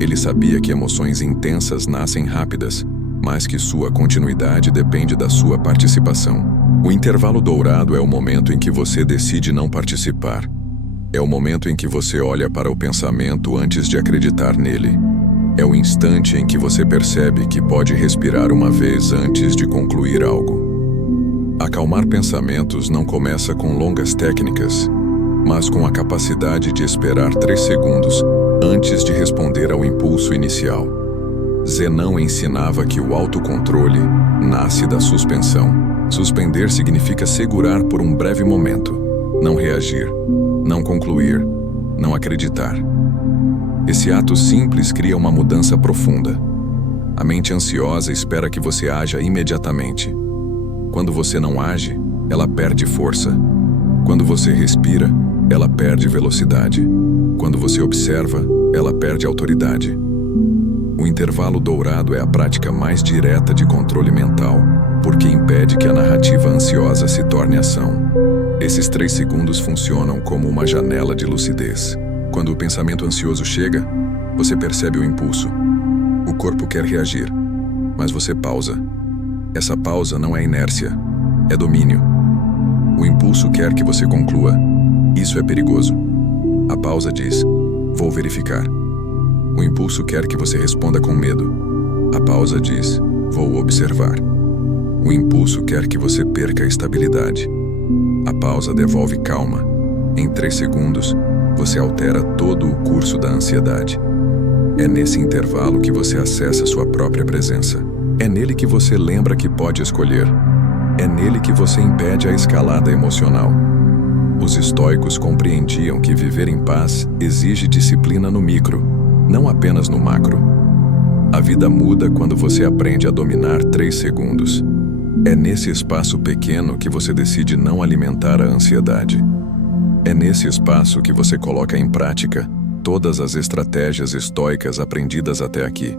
Ele sabia que emoções intensas nascem rápidas, mas que sua continuidade depende da sua participação. O intervalo dourado é o momento em que você decide não participar. É o momento em que você olha para o pensamento antes de acreditar nele. É o instante em que você percebe que pode respirar uma vez antes de concluir algo. Acalmar pensamentos não começa com longas técnicas, mas com a capacidade de esperar 3 segundos antes de responder ao impulso inicial. Zenão ensinava que o autocontrole nasce da suspensão. Suspender significa segurar por um breve momento, não reagir, não concluir, não acreditar. Esse ato simples cria uma mudança profunda. A mente ansiosa espera que você haja imediatamente. Quando você não age, ela perde força. Quando você respira, ela perde velocidade. Quando você observa, ela perde autoridade. O intervalo dourado é a prática mais direta de controle mental, porque impede que a narrativa ansiosa se torne ação. Esses 3 segundos funcionam como uma janela de lucidez. Quando o pensamento ansioso chega, você percebe o impulso. O corpo quer reagir, mas você pausa. Essa pausa não é inércia, é domínio. O impulso quer que você conclua. Isso é perigoso. A pausa diz: vou verificar. O impulso quer que você responda com medo. A pausa diz: vou observar. O impulso quer que você perca a estabilidade. A pausa devolve calma. Em 3 segundos, você altera todo o curso da ansiedade. É nesse intervalo que você acessa sua própria presença. É nele que você lembra que pode escolher. É nele que você impede a escalada emocional. Os estoicos compreendiam que viver em paz exige disciplina no micro, não apenas no macro. A vida muda quando você aprende a dominar 3 segundos. É nesse espaço pequeno que você decide não alimentar a ansiedade. É nesse espaço que você coloca em prática todas as estratégias estoicas aprendidas até aqui.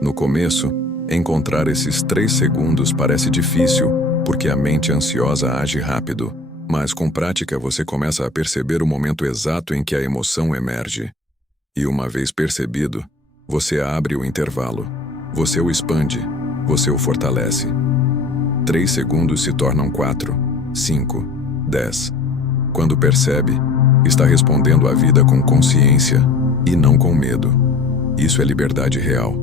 No começo, encontrar esses 3 segundos parece difícil, porque a mente ansiosa age rápido. Mas com prática você começa a perceber o momento exato em que a emoção emerge. E uma vez percebido, você abre o intervalo. Você o expande. Você o fortalece. 3 segundos se tornam 4, 5, 10. Quando percebe, está respondendo à vida com consciência e não com medo. Isso é liberdade real.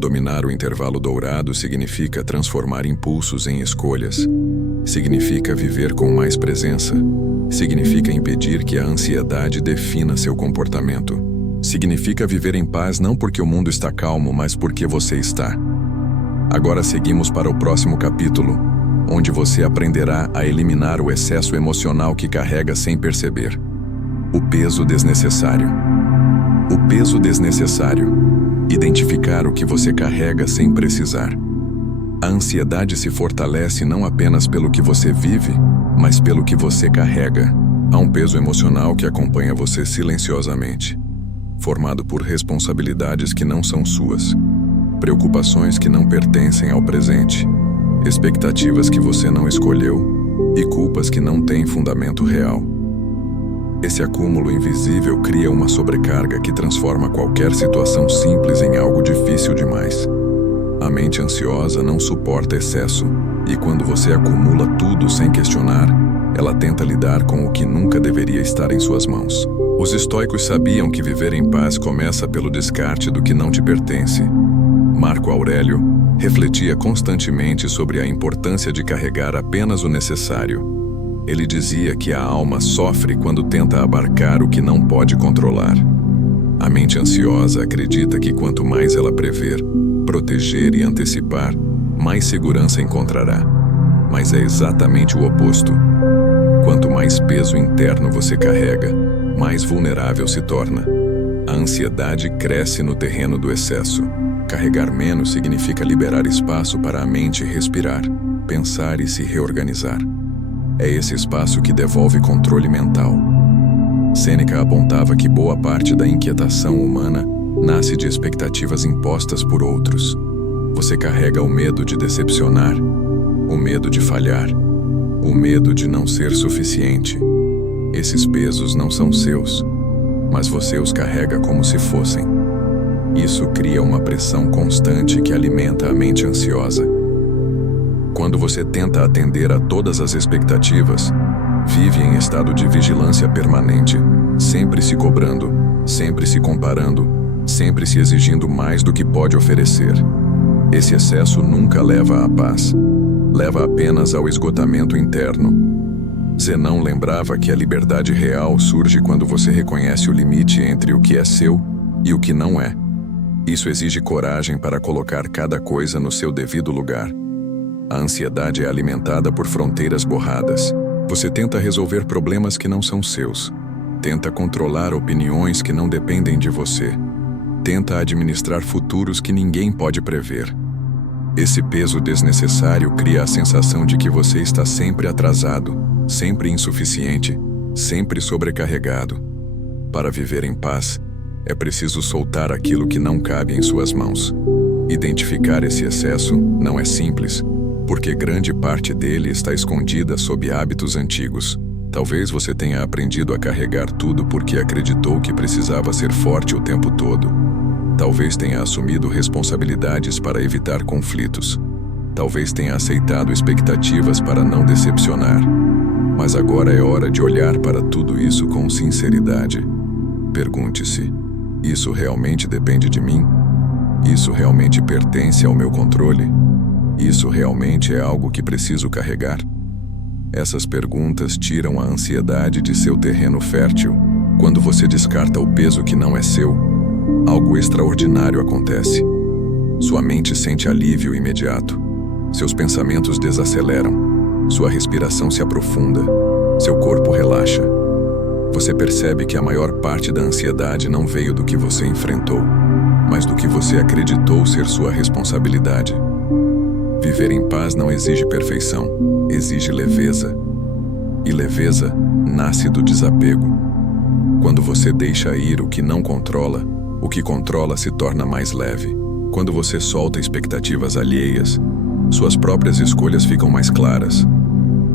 Dominar o intervalo dourado significa transformar impulsos em escolhas. Significa viver com mais presença. Significa impedir que a ansiedade defina seu comportamento. Significa viver em paz não porque o mundo está calmo, mas porque você está. Agora seguimos para o próximo capítulo, onde você aprenderá a eliminar o excesso emocional que carrega sem perceber. O peso desnecessário. O peso desnecessário. Identificar o que você carrega sem precisar. A ansiedade se fortalece não apenas pelo que você vive, mas pelo que você carrega. Há um peso emocional que acompanha você silenciosamente, formado por responsabilidades que não são suas, preocupações que não pertencem ao presente, expectativas que você não escolheu e culpas que não têm fundamento real. Esse acúmulo invisível cria uma sobrecarga que transforma qualquer situação simples em algo difícil demais. A mente ansiosa não suporta excesso, e quando você acumula tudo sem questionar, ela tenta lidar com o que nunca deveria estar em suas mãos. Os estoicos sabiam que viver em paz começa pelo descarte do que não te pertence. Marco Aurélio refletia constantemente sobre a importância de carregar apenas o necessário. Ele dizia que a alma sofre quando tenta abarcar o que não pode controlar. A mente ansiosa acredita que quanto mais ela prever, proteger e antecipar, mais segurança encontrará. Mas é exatamente o oposto. Quanto mais peso interno você carrega, mais vulnerável se torna. A ansiedade cresce no terreno do excesso. Carregar menos significa liberar espaço para a mente respirar, pensar e se reorganizar. É esse espaço que devolve controle mental. Sêneca apontava que boa parte da inquietação humana nasce de expectativas impostas por outros. Você carrega o medo de decepcionar, o medo de falhar, o medo de não ser suficiente. Esses pesos não são seus, mas você os carrega como se fossem. Isso cria uma pressão constante que alimenta a mente ansiosa. Quando você tenta atender a todas as expectativas, vive em estado de vigilância permanente, sempre se cobrando, sempre se comparando, sempre se exigindo mais do que pode oferecer. Esse excesso nunca leva à paz, leva apenas ao esgotamento interno. Zenão lembrava que a liberdade real surge quando você reconhece o limite entre o que é seu e o que não é. Isso exige coragem para colocar cada coisa no seu devido lugar. A ansiedade é alimentada por fronteiras borradas. Você tenta resolver problemas que não são seus. Tenta controlar opiniões que não dependem de você. Tenta administrar futuros que ninguém pode prever. Esse peso desnecessário cria a sensação de que você está sempre atrasado, sempre insuficiente, sempre sobrecarregado. Para viver em paz, é preciso soltar aquilo que não cabe em suas mãos. Identificar esse excesso não é simples, porque grande parte dele está escondida sob hábitos antigos. Talvez você tenha aprendido a carregar tudo porque acreditou que precisava ser forte o tempo todo. Talvez tenha assumido responsabilidades para evitar conflitos. Talvez tenha aceitado expectativas para não decepcionar. Mas agora é hora de olhar para tudo isso com sinceridade. Pergunte-se: isso realmente depende de mim? Isso realmente pertence ao meu controle? Isso realmente é algo que preciso carregar? Essas perguntas tiram a ansiedade de seu terreno fértil. Quando você descarta o peso que não é seu, algo extraordinário acontece. Sua mente sente alívio imediato. Seus pensamentos desaceleram. Sua respiração se aprofunda. Seu corpo relaxa. Você percebe que a maior parte da ansiedade não veio do que você enfrentou, mas do que você acreditou ser sua responsabilidade. Viver em paz não exige perfeição, exige leveza. E leveza nasce do desapego. Quando você deixa ir o que não controla, o que controla se torna mais leve. Quando você solta expectativas alheias, suas próprias escolhas ficam mais claras.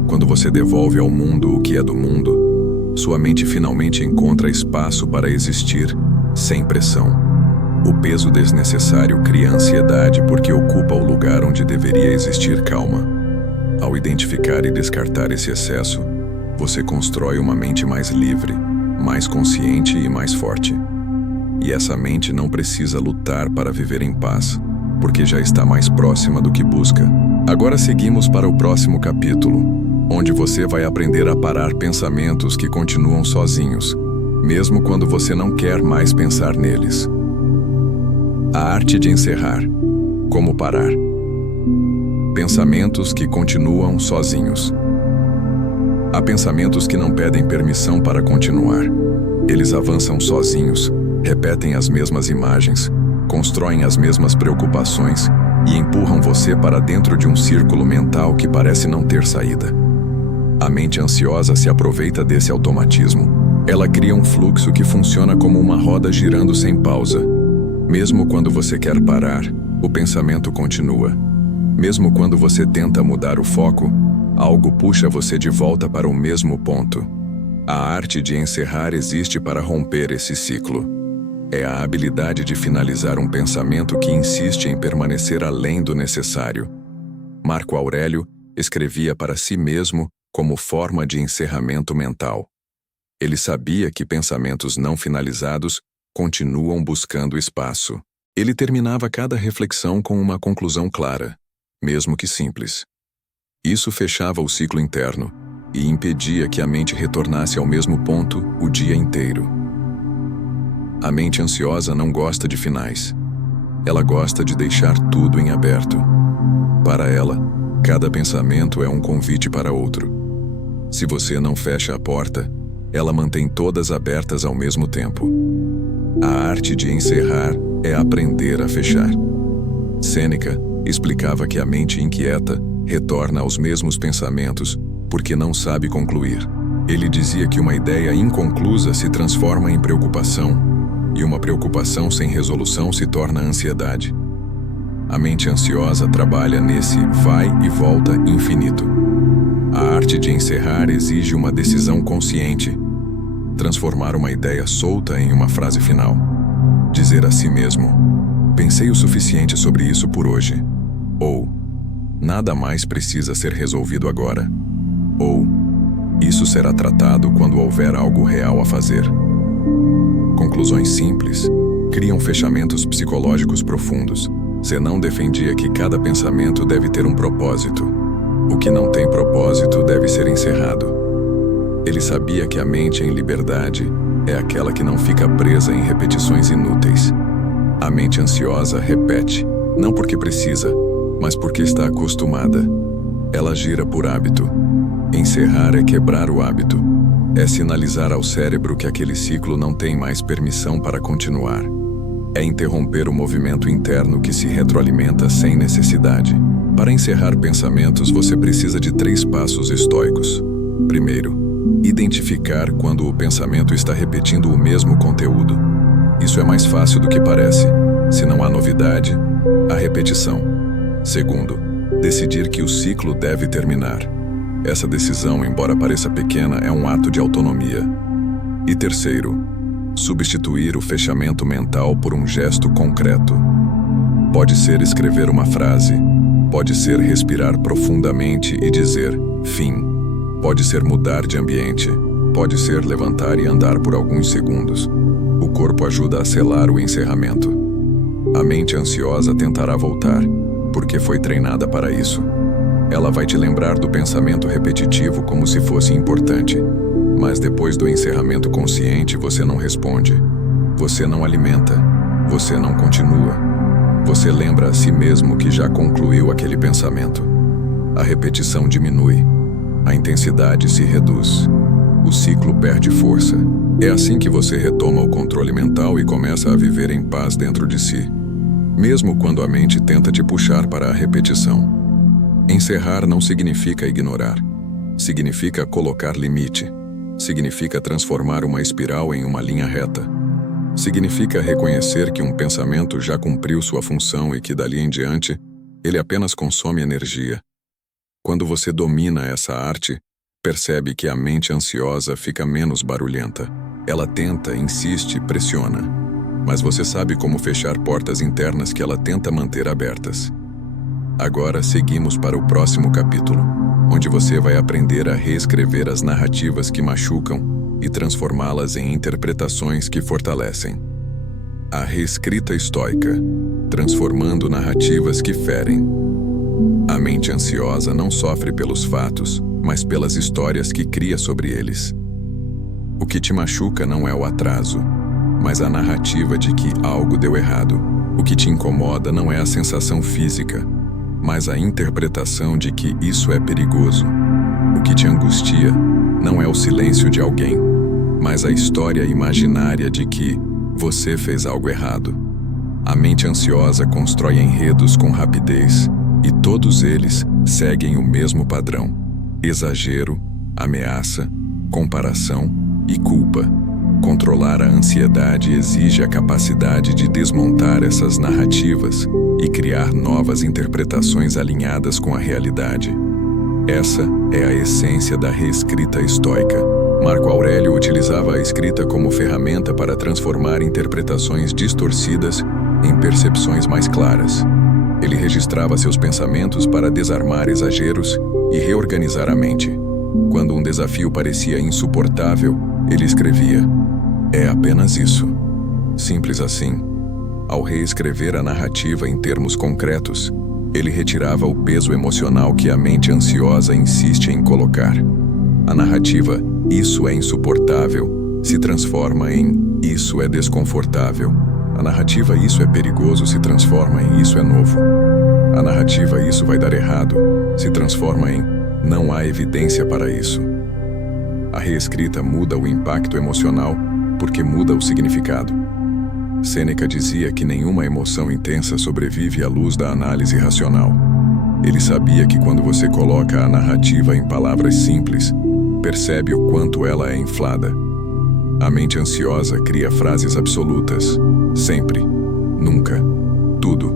Quando você devolve ao mundo o que é do mundo, sua mente finalmente encontra espaço para existir, sem pressão. O peso desnecessário cria ansiedade porque ocupa o lugar onde deveria existir calma. Ao identificar e descartar esse excesso, você constrói uma mente mais livre, mais consciente e mais forte. E essa mente não precisa lutar para viver em paz. porque já está mais próxima do que busca. Agora seguimos para o próximo capítulo, onde você vai aprender a parar pensamentos que continuam sozinhos, mesmo quando você não quer mais pensar neles. A arte de encerrar. Como parar? Pensamentos que continuam sozinhos. Há pensamentos que não pedem permissão para continuar. Eles avançam sozinhos, repetem as mesmas imagens, constroem as mesmas preocupações e empurram você para dentro de um círculo mental que parece não ter saída. A mente ansiosa se aproveita desse automatismo. Ela cria um fluxo que funciona como uma roda girando sem pausa. Mesmo quando você quer parar, o pensamento continua. Mesmo quando você tenta mudar o foco, algo puxa você de volta para o mesmo ponto. A arte de encerrar existe para romper esse ciclo. É a habilidade de finalizar um pensamento que insiste em permanecer além do necessário. Marco Aurélio escrevia para si mesmo como forma de encerramento mental. Ele sabia que pensamentos não finalizados continuam buscando espaço. Ele terminava cada reflexão com uma conclusão clara, mesmo que simples. Isso fechava o ciclo interno e impedia que a mente retornasse ao mesmo ponto o dia inteiro. A mente ansiosa não gosta de finais. Ela gosta de deixar tudo em aberto. Para ela, cada pensamento é um convite para outro. Se você não fecha a porta, ela mantém todas abertas ao mesmo tempo. A arte de encerrar é aprender a fechar. Sêneca explicava que a mente inquieta retorna aos mesmos pensamentos porque não sabe concluir. Ele dizia que uma ideia inconclusa se transforma em preocupação, e uma preocupação sem resolução se torna ansiedade. A mente ansiosa trabalha nesse vai e volta infinito. A arte de encerrar exige uma decisão consciente. Transformar uma ideia solta em uma frase final. Dizer a si mesmo: pensei o suficiente sobre isso por hoje. Ou, nada mais precisa ser resolvido agora. Ou, isso será tratado quando houver algo real a fazer. Conclusões simples criam fechamentos psicológicos profundos. Zenão defendia que cada pensamento deve ter um propósito. O que não tem propósito deve ser encerrado. Ele sabia que a mente em liberdade é aquela que não fica presa em repetições inúteis. A mente ansiosa repete, não porque precisa, mas porque está acostumada. Ela gira por hábito. Encerrar é quebrar o hábito. É sinalizar ao cérebro que aquele ciclo não tem mais permissão para continuar. É interromper o movimento interno que se retroalimenta sem necessidade. Para encerrar pensamentos, você precisa de 3 passos estoicos. Primeiro, identificar quando o pensamento está repetindo o mesmo conteúdo. Isso é mais fácil do que parece. Se não há novidade, há repetição. Segundo, decidir que o ciclo deve terminar. Essa decisão, embora pareça pequena, é um ato de autonomia. E terceiro, substituir o fechamento mental por um gesto concreto. Pode ser escrever uma frase, pode ser respirar profundamente e dizer fim. Pode ser mudar de ambiente, pode ser levantar e andar por alguns segundos. O corpo ajuda a selar o encerramento. A mente ansiosa tentará voltar, porque foi treinada para isso. Ela vai te lembrar do pensamento repetitivo como se fosse importante. Mas depois do encerramento consciente, você não responde. Você não alimenta. Você não continua. Você lembra a si mesmo que já concluiu aquele pensamento. A repetição diminui. A intensidade se reduz. O ciclo perde força. É assim que você retoma o controle mental e começa a viver em paz dentro de si, mesmo quando a mente tenta te puxar para a repetição. Encerrar não significa ignorar. Significa colocar limite. Significa transformar uma espiral em uma linha reta. Significa reconhecer que um pensamento já cumpriu sua função e que dali em diante, ele apenas consome energia. Quando você domina essa arte, percebe que a mente ansiosa fica menos barulhenta. Ela tenta, insiste, pressiona. Mas você sabe como fechar portas internas que ela tenta manter abertas. Agora seguimos para o próximo capítulo, onde você vai aprender a reescrever as narrativas que machucam e transformá-las em interpretações que fortalecem. A reescrita estoica. transformando narrativas que ferem. A mente ansiosa não sofre pelos fatos, mas pelas histórias que cria sobre eles. O que te machuca não é o atraso, mas a narrativa de que algo deu errado. O que te incomoda não é a sensação física, mas a interpretação de que isso é perigoso. O que te angustia não é o silêncio de alguém, mas a história imaginária de que você fez algo errado. A mente ansiosa constrói enredos com rapidez, e todos eles seguem o mesmo padrão: exagero, ameaça, comparação e culpa. Controlar a ansiedade exige a capacidade de desmontar essas narrativas e criar novas interpretações alinhadas com a realidade. Essa é a essência da reescrita estoica. Marco Aurélio utilizava a escrita como ferramenta para transformar interpretações distorcidas em percepções mais claras. Ele registrava seus pensamentos para desarmar exageros e reorganizar a mente. Quando um desafio parecia insuportável, ele escrevia: "É apenas isso." Simples assim. Ao reescrever a narrativa em termos concretos, ele retirava o peso emocional que a mente ansiosa insiste em colocar. A narrativa "isso é insuportável" se transforma em "isso é desconfortável." A narrativa "isso é perigoso" se transforma em "isso é novo." A narrativa "isso vai dar errado" se transforma em "não há evidência para isso." A reescrita muda o impacto emocional porque muda o significado. Sêneca dizia que nenhuma emoção intensa sobrevive à luz da análise racional. Ele sabia que quando você coloca a narrativa em palavras simples, percebe o quanto ela é inflada. A mente ansiosa cria frases absolutas: sempre, nunca, tudo,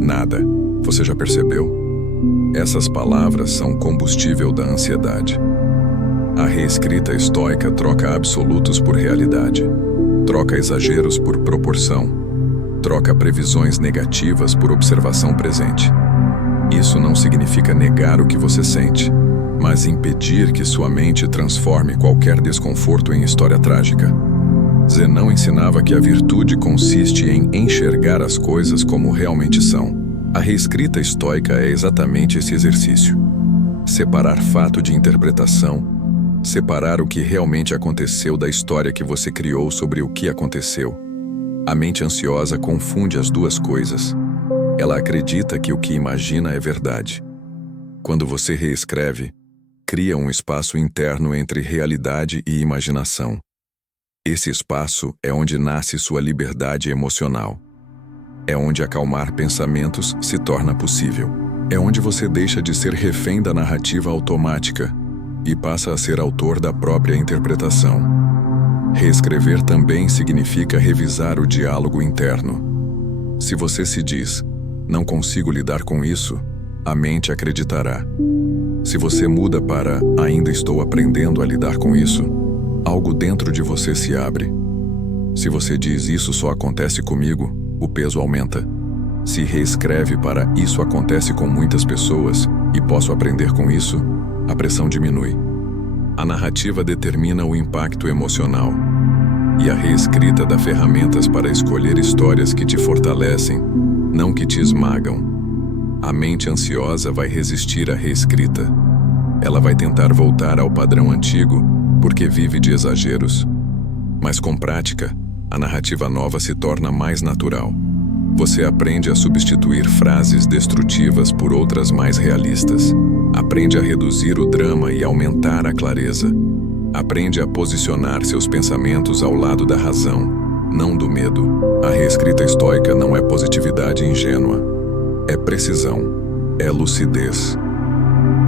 nada. Você já percebeu? Essas palavras são combustível da ansiedade. A reescrita estoica troca absolutos por realidade. Troca exageros por proporção. Troca previsões negativas por observação presente. Isso não significa negar o que você sente, mas impedir que sua mente transforme qualquer desconforto em história trágica. Zenão ensinava que a virtude consiste em enxergar as coisas como realmente são. A reescrita estoica é exatamente esse exercício. Separar fato de interpretação, separar o que realmente aconteceu da história que você criou sobre o que aconteceu. A mente ansiosa confunde as duas coisas. Ela acredita que o que imagina é verdade. Quando você reescreve, cria um espaço interno entre realidade e imaginação. Esse espaço é onde nasce sua liberdade emocional. É onde acalmar pensamentos se torna possível. É onde você deixa de ser refém da narrativa automática e passa a ser autor da própria interpretação. Reescrever também significa revisar o diálogo interno. Se você se diz: "não consigo lidar com isso", a mente acreditará. Se você muda para "ainda estou aprendendo a lidar com isso", algo dentro de você se abre. Se você diz "isso só acontece comigo", o peso aumenta. Se reescreve para "isso acontece com muitas pessoas e posso aprender com isso", a pressão diminui. A narrativa determina o impacto emocional, e a reescrita dá ferramentas para escolher histórias que te fortalecem, não que te esmagam. A mente ansiosa vai resistir à reescrita. Ela vai tentar voltar ao padrão antigo, porque vive de exageros. Mas com prática, a narrativa nova se torna mais natural. Você aprende a substituir frases destrutivas por outras mais realistas. Aprende a reduzir o drama e aumentar a clareza. Aprende a posicionar seus pensamentos ao lado da razão, não do medo. A reescrita estoica não é positividade ingênua. É precisão. É lucidez.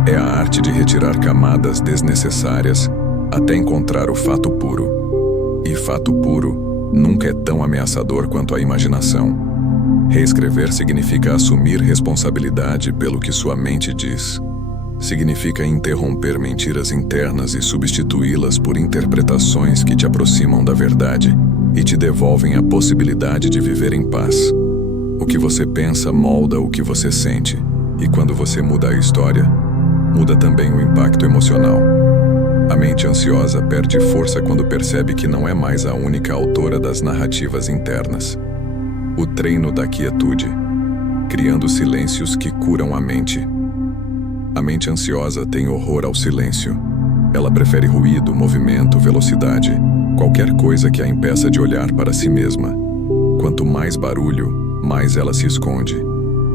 É a arte de retirar camadas desnecessárias até encontrar o fato puro. E fato puro nunca é tão ameaçador quanto a imaginação. Reescrever significa assumir responsabilidade pelo que sua mente diz. Significa interromper mentiras internas e substituí-las por interpretações que te aproximam da verdade e te devolvem a possibilidade de viver em paz. O que você pensa molda o que você sente, e quando você muda a história, muda também o impacto emocional. A mente ansiosa perde força quando percebe que não é mais a única autora das narrativas internas. O treino da quietude, criando silêncios que curam a mente. A mente ansiosa tem horror ao silêncio. Ela prefere ruído, movimento, velocidade, qualquer coisa que a impeça de olhar para si mesma. Quanto mais barulho, mais ela se esconde.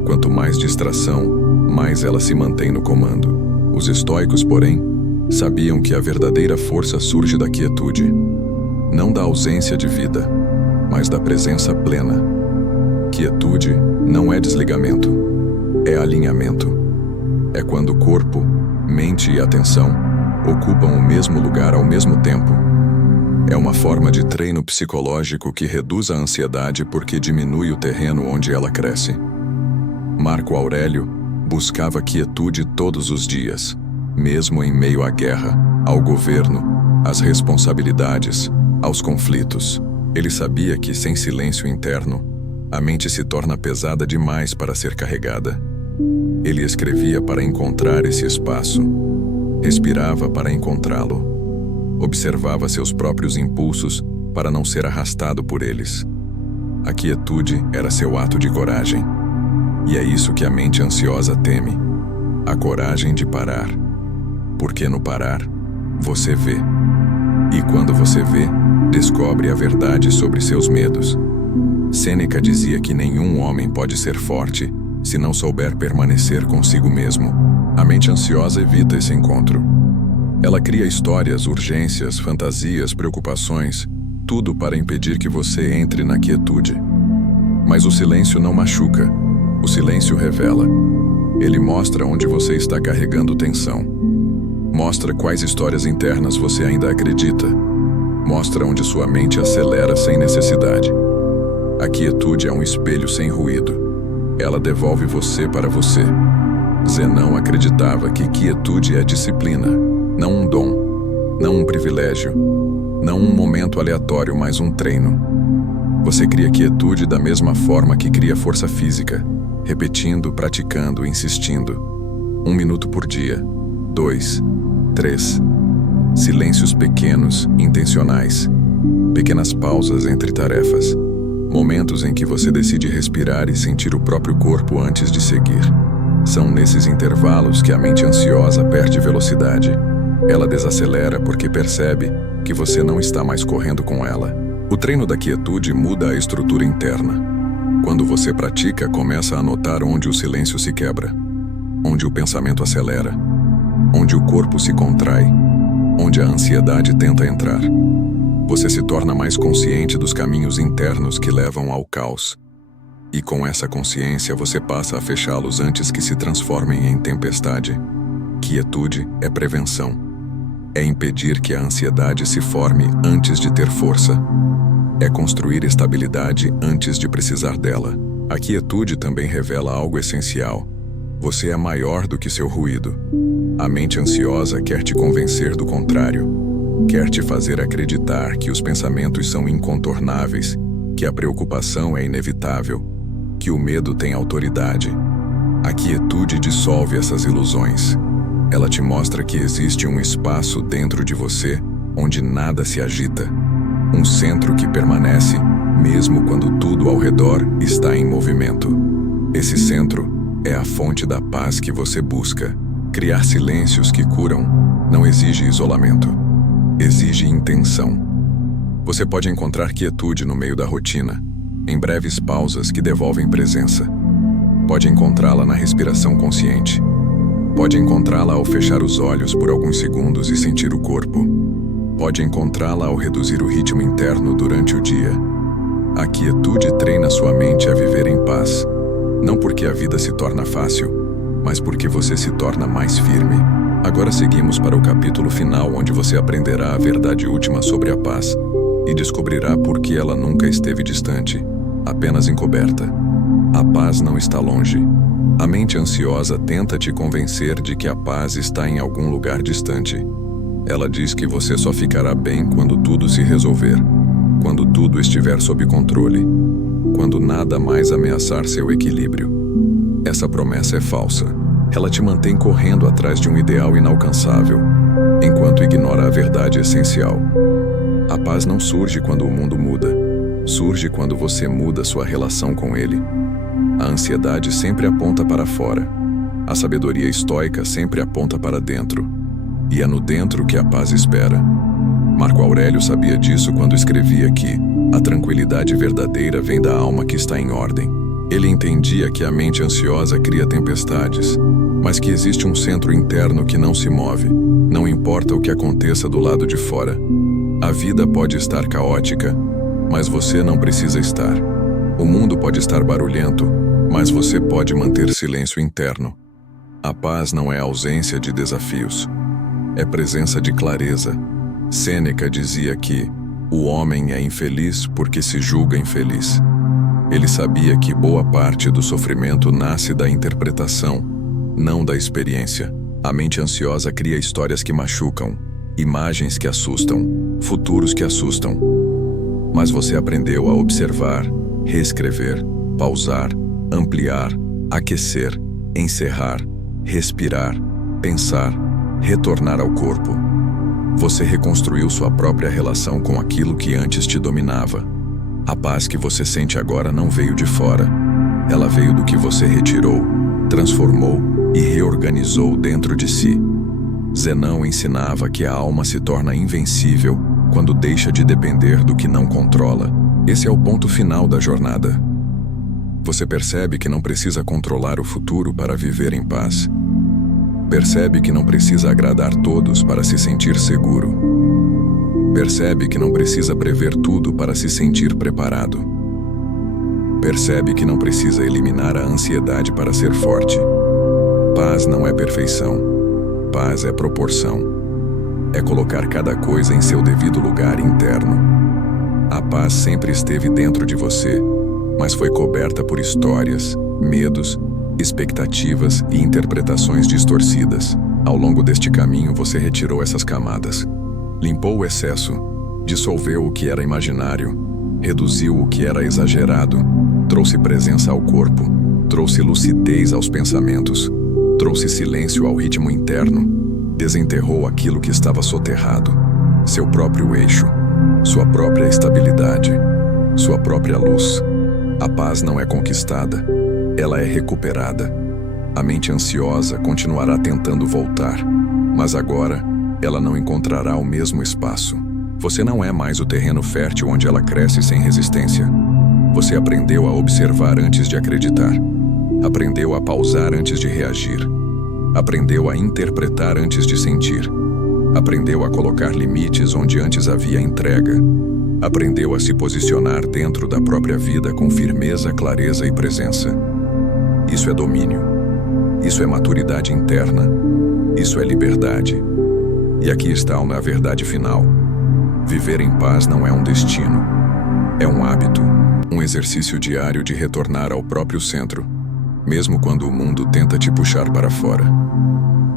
Quanto mais distração, mais ela se mantém no comando. Os estoicos, porém, sabiam que a verdadeira força surge da quietude, não da ausência de vida, mas da presença plena. Quietude não é desligamento, é alinhamento. É quando corpo, mente e atenção ocupam o mesmo lugar ao mesmo tempo. É uma forma de treino psicológico que reduz a ansiedade porque diminui o terreno onde ela cresce. Marco Aurélio buscava quietude todos os dias, mesmo em meio à guerra, ao governo, às responsabilidades, aos conflitos. Ele sabia que, sem silêncio interno, a mente se torna pesada demais para ser carregada. Ele escrevia para encontrar esse espaço, respirava para encontrá-lo, observava seus próprios impulsos para não ser arrastado por eles. A quietude era seu ato de coragem. E é isso que a mente ansiosa teme, a coragem de parar. Porque no parar, você vê. E quando você vê, descobre a verdade sobre seus medos. Sêneca dizia que nenhum homem pode ser forte se não souber permanecer consigo mesmo. A mente ansiosa evita esse encontro. Ela cria histórias, urgências, fantasias, preocupações, tudo para impedir que você entre na quietude. Mas o silêncio não machuca. O silêncio revela. Ele mostra onde você está carregando tensão. Mostra quais histórias internas você ainda acredita. Mostra onde sua mente acelera sem necessidade. A quietude é um espelho sem ruído. Ela devolve você para você. Zenão acreditava que quietude é disciplina, não um dom, não um privilégio, não um momento aleatório, mas um treino. Você cria quietude da mesma forma que cria força física, repetindo, praticando, insistindo. 1 minuto por dia, 2, 3. Silêncios pequenos, intencionais. Pequenas pausas entre tarefas. Momentos em que você decide respirar e sentir o próprio corpo antes de seguir. São nesses intervalos que a mente ansiosa perde velocidade. Ela desacelera porque percebe que você não está mais correndo com ela. O treino da quietude muda a estrutura interna. Quando você pratica, começa a notar onde o silêncio se quebra, onde o pensamento acelera, onde o corpo se contrai, onde a ansiedade tenta entrar. Você se torna mais consciente dos caminhos internos que levam ao caos. E com essa consciência você passa a fechá-los antes que se transformem em tempestade. Quietude é prevenção. É impedir que a ansiedade se forme antes de ter força. É construir estabilidade antes de precisar dela. A quietude também revela algo essencial. Você é maior do que seu ruído. A mente ansiosa quer te convencer do contrário. Quer te fazer acreditar que os pensamentos são incontornáveis, que a preocupação é inevitável, que o medo tem autoridade. A quietude dissolve essas ilusões. Ela te mostra que existe um espaço dentro de você onde nada se agita. Um centro que permanece mesmo quando tudo ao redor está em movimento. Esse centro é a fonte da paz que você busca. Criar silêncios que curam não exige isolamento. Exige intenção. Você pode encontrar quietude no meio da rotina, em breves pausas que devolvem presença. Pode encontrá-la na respiração consciente. Pode encontrá-la ao fechar os olhos por alguns segundos e sentir o corpo. Pode encontrá-la ao reduzir o ritmo interno durante o dia. A quietude treina sua mente a viver em paz, não porque a vida se torna fácil, mas porque você se torna mais firme. Agora seguimos para o capítulo final, onde você aprenderá a verdade última sobre a paz e descobrirá por que ela nunca esteve distante, apenas encoberta. A paz não está longe. A mente ansiosa tenta te convencer de que a paz está em algum lugar distante. Ela diz que você só ficará bem quando tudo se resolver, quando tudo estiver sob controle, quando nada mais ameaçar seu equilíbrio. Essa promessa é falsa. Ela te mantém correndo atrás de um ideal inalcançável, enquanto ignora a verdade essencial. A paz não surge quando o mundo muda, surge quando você muda sua relação com ele. A ansiedade sempre aponta para fora. A sabedoria estoica sempre aponta para dentro. E é no dentro que a paz espera. Marco Aurélio sabia disso quando escrevia que a tranquilidade verdadeira vem da alma que está em ordem. Ele entendia que a mente ansiosa cria tempestades, mas que existe um centro interno que não se move, não importa o que aconteça do lado de fora. A vida pode estar caótica, mas você não precisa estar. O mundo pode estar barulhento, mas você pode manter silêncio interno. A paz não é ausência de desafios, é presença de clareza. Sêneca dizia que o homem é infeliz porque se julga infeliz. Ele sabia que boa parte do sofrimento nasce da interpretação, não da experiência. A mente ansiosa cria histórias que machucam, imagens que assustam, futuros que assustam. Mas você aprendeu a observar, reescrever, pausar, ampliar, aquecer, encerrar, respirar, pensar, retornar ao corpo. Você reconstruiu sua própria relação com aquilo que antes te dominava. A paz que você sente agora não veio de fora. Ela veio do que você retirou, transformou e reorganizou dentro de si. Zenão ensinava que a alma se torna invencível quando deixa de depender do que não controla. Esse é o ponto final da jornada. Você percebe que não precisa controlar o futuro para viver em paz. Percebe que não precisa agradar todos para se sentir seguro. Percebe que não precisa prever tudo para se sentir preparado. Percebe que não precisa eliminar a ansiedade para ser forte. Paz não é perfeição. Paz é proporção. É colocar cada coisa em seu devido lugar interno. A paz sempre esteve dentro de você, mas foi coberta por histórias, medos, expectativas e interpretações distorcidas. Ao longo deste caminho, você retirou essas camadas. Limpou o excesso, dissolveu o que era imaginário, reduziu o que era exagerado, trouxe presença ao corpo, trouxe lucidez aos pensamentos, trouxe silêncio ao ritmo interno, desenterrou aquilo que estava soterrado, seu próprio eixo, sua própria estabilidade, sua própria luz. A paz não é conquistada, ela é recuperada. A mente ansiosa continuará tentando voltar, mas agora ela não encontrará o mesmo espaço. Você não é mais o terreno fértil onde ela cresce sem resistência. Você aprendeu a observar antes de acreditar. Aprendeu a pausar antes de reagir. Aprendeu a interpretar antes de sentir. Aprendeu a colocar limites onde antes havia entrega. Aprendeu a se posicionar dentro da própria vida com firmeza, clareza e presença. Isso é domínio. Isso é maturidade interna. Isso é liberdade. E aqui está a verdade final. Viver em paz não é um destino. É um hábito, um exercício diário de retornar ao próprio centro, mesmo quando o mundo tenta te puxar para fora.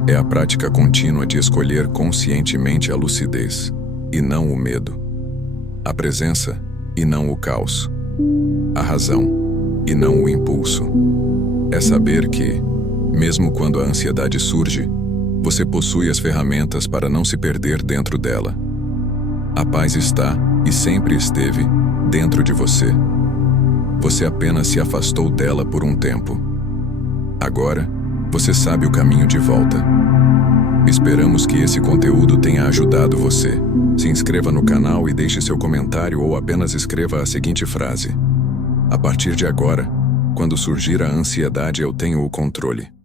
É a prática contínua de escolher conscientemente a lucidez, e não o medo. A presença, e não o caos. A razão, e não o impulso. É saber que, mesmo quando a ansiedade surge, você possui as ferramentas para não se perder dentro dela. A paz está, e sempre esteve, dentro de você. Você apenas se afastou dela por um tempo. Agora, você sabe o caminho de volta. Esperamos que esse conteúdo tenha ajudado você. Se inscreva no canal e deixe seu comentário ou apenas escreva a seguinte frase: a partir de agora, quando surgir a ansiedade, eu tenho o controle.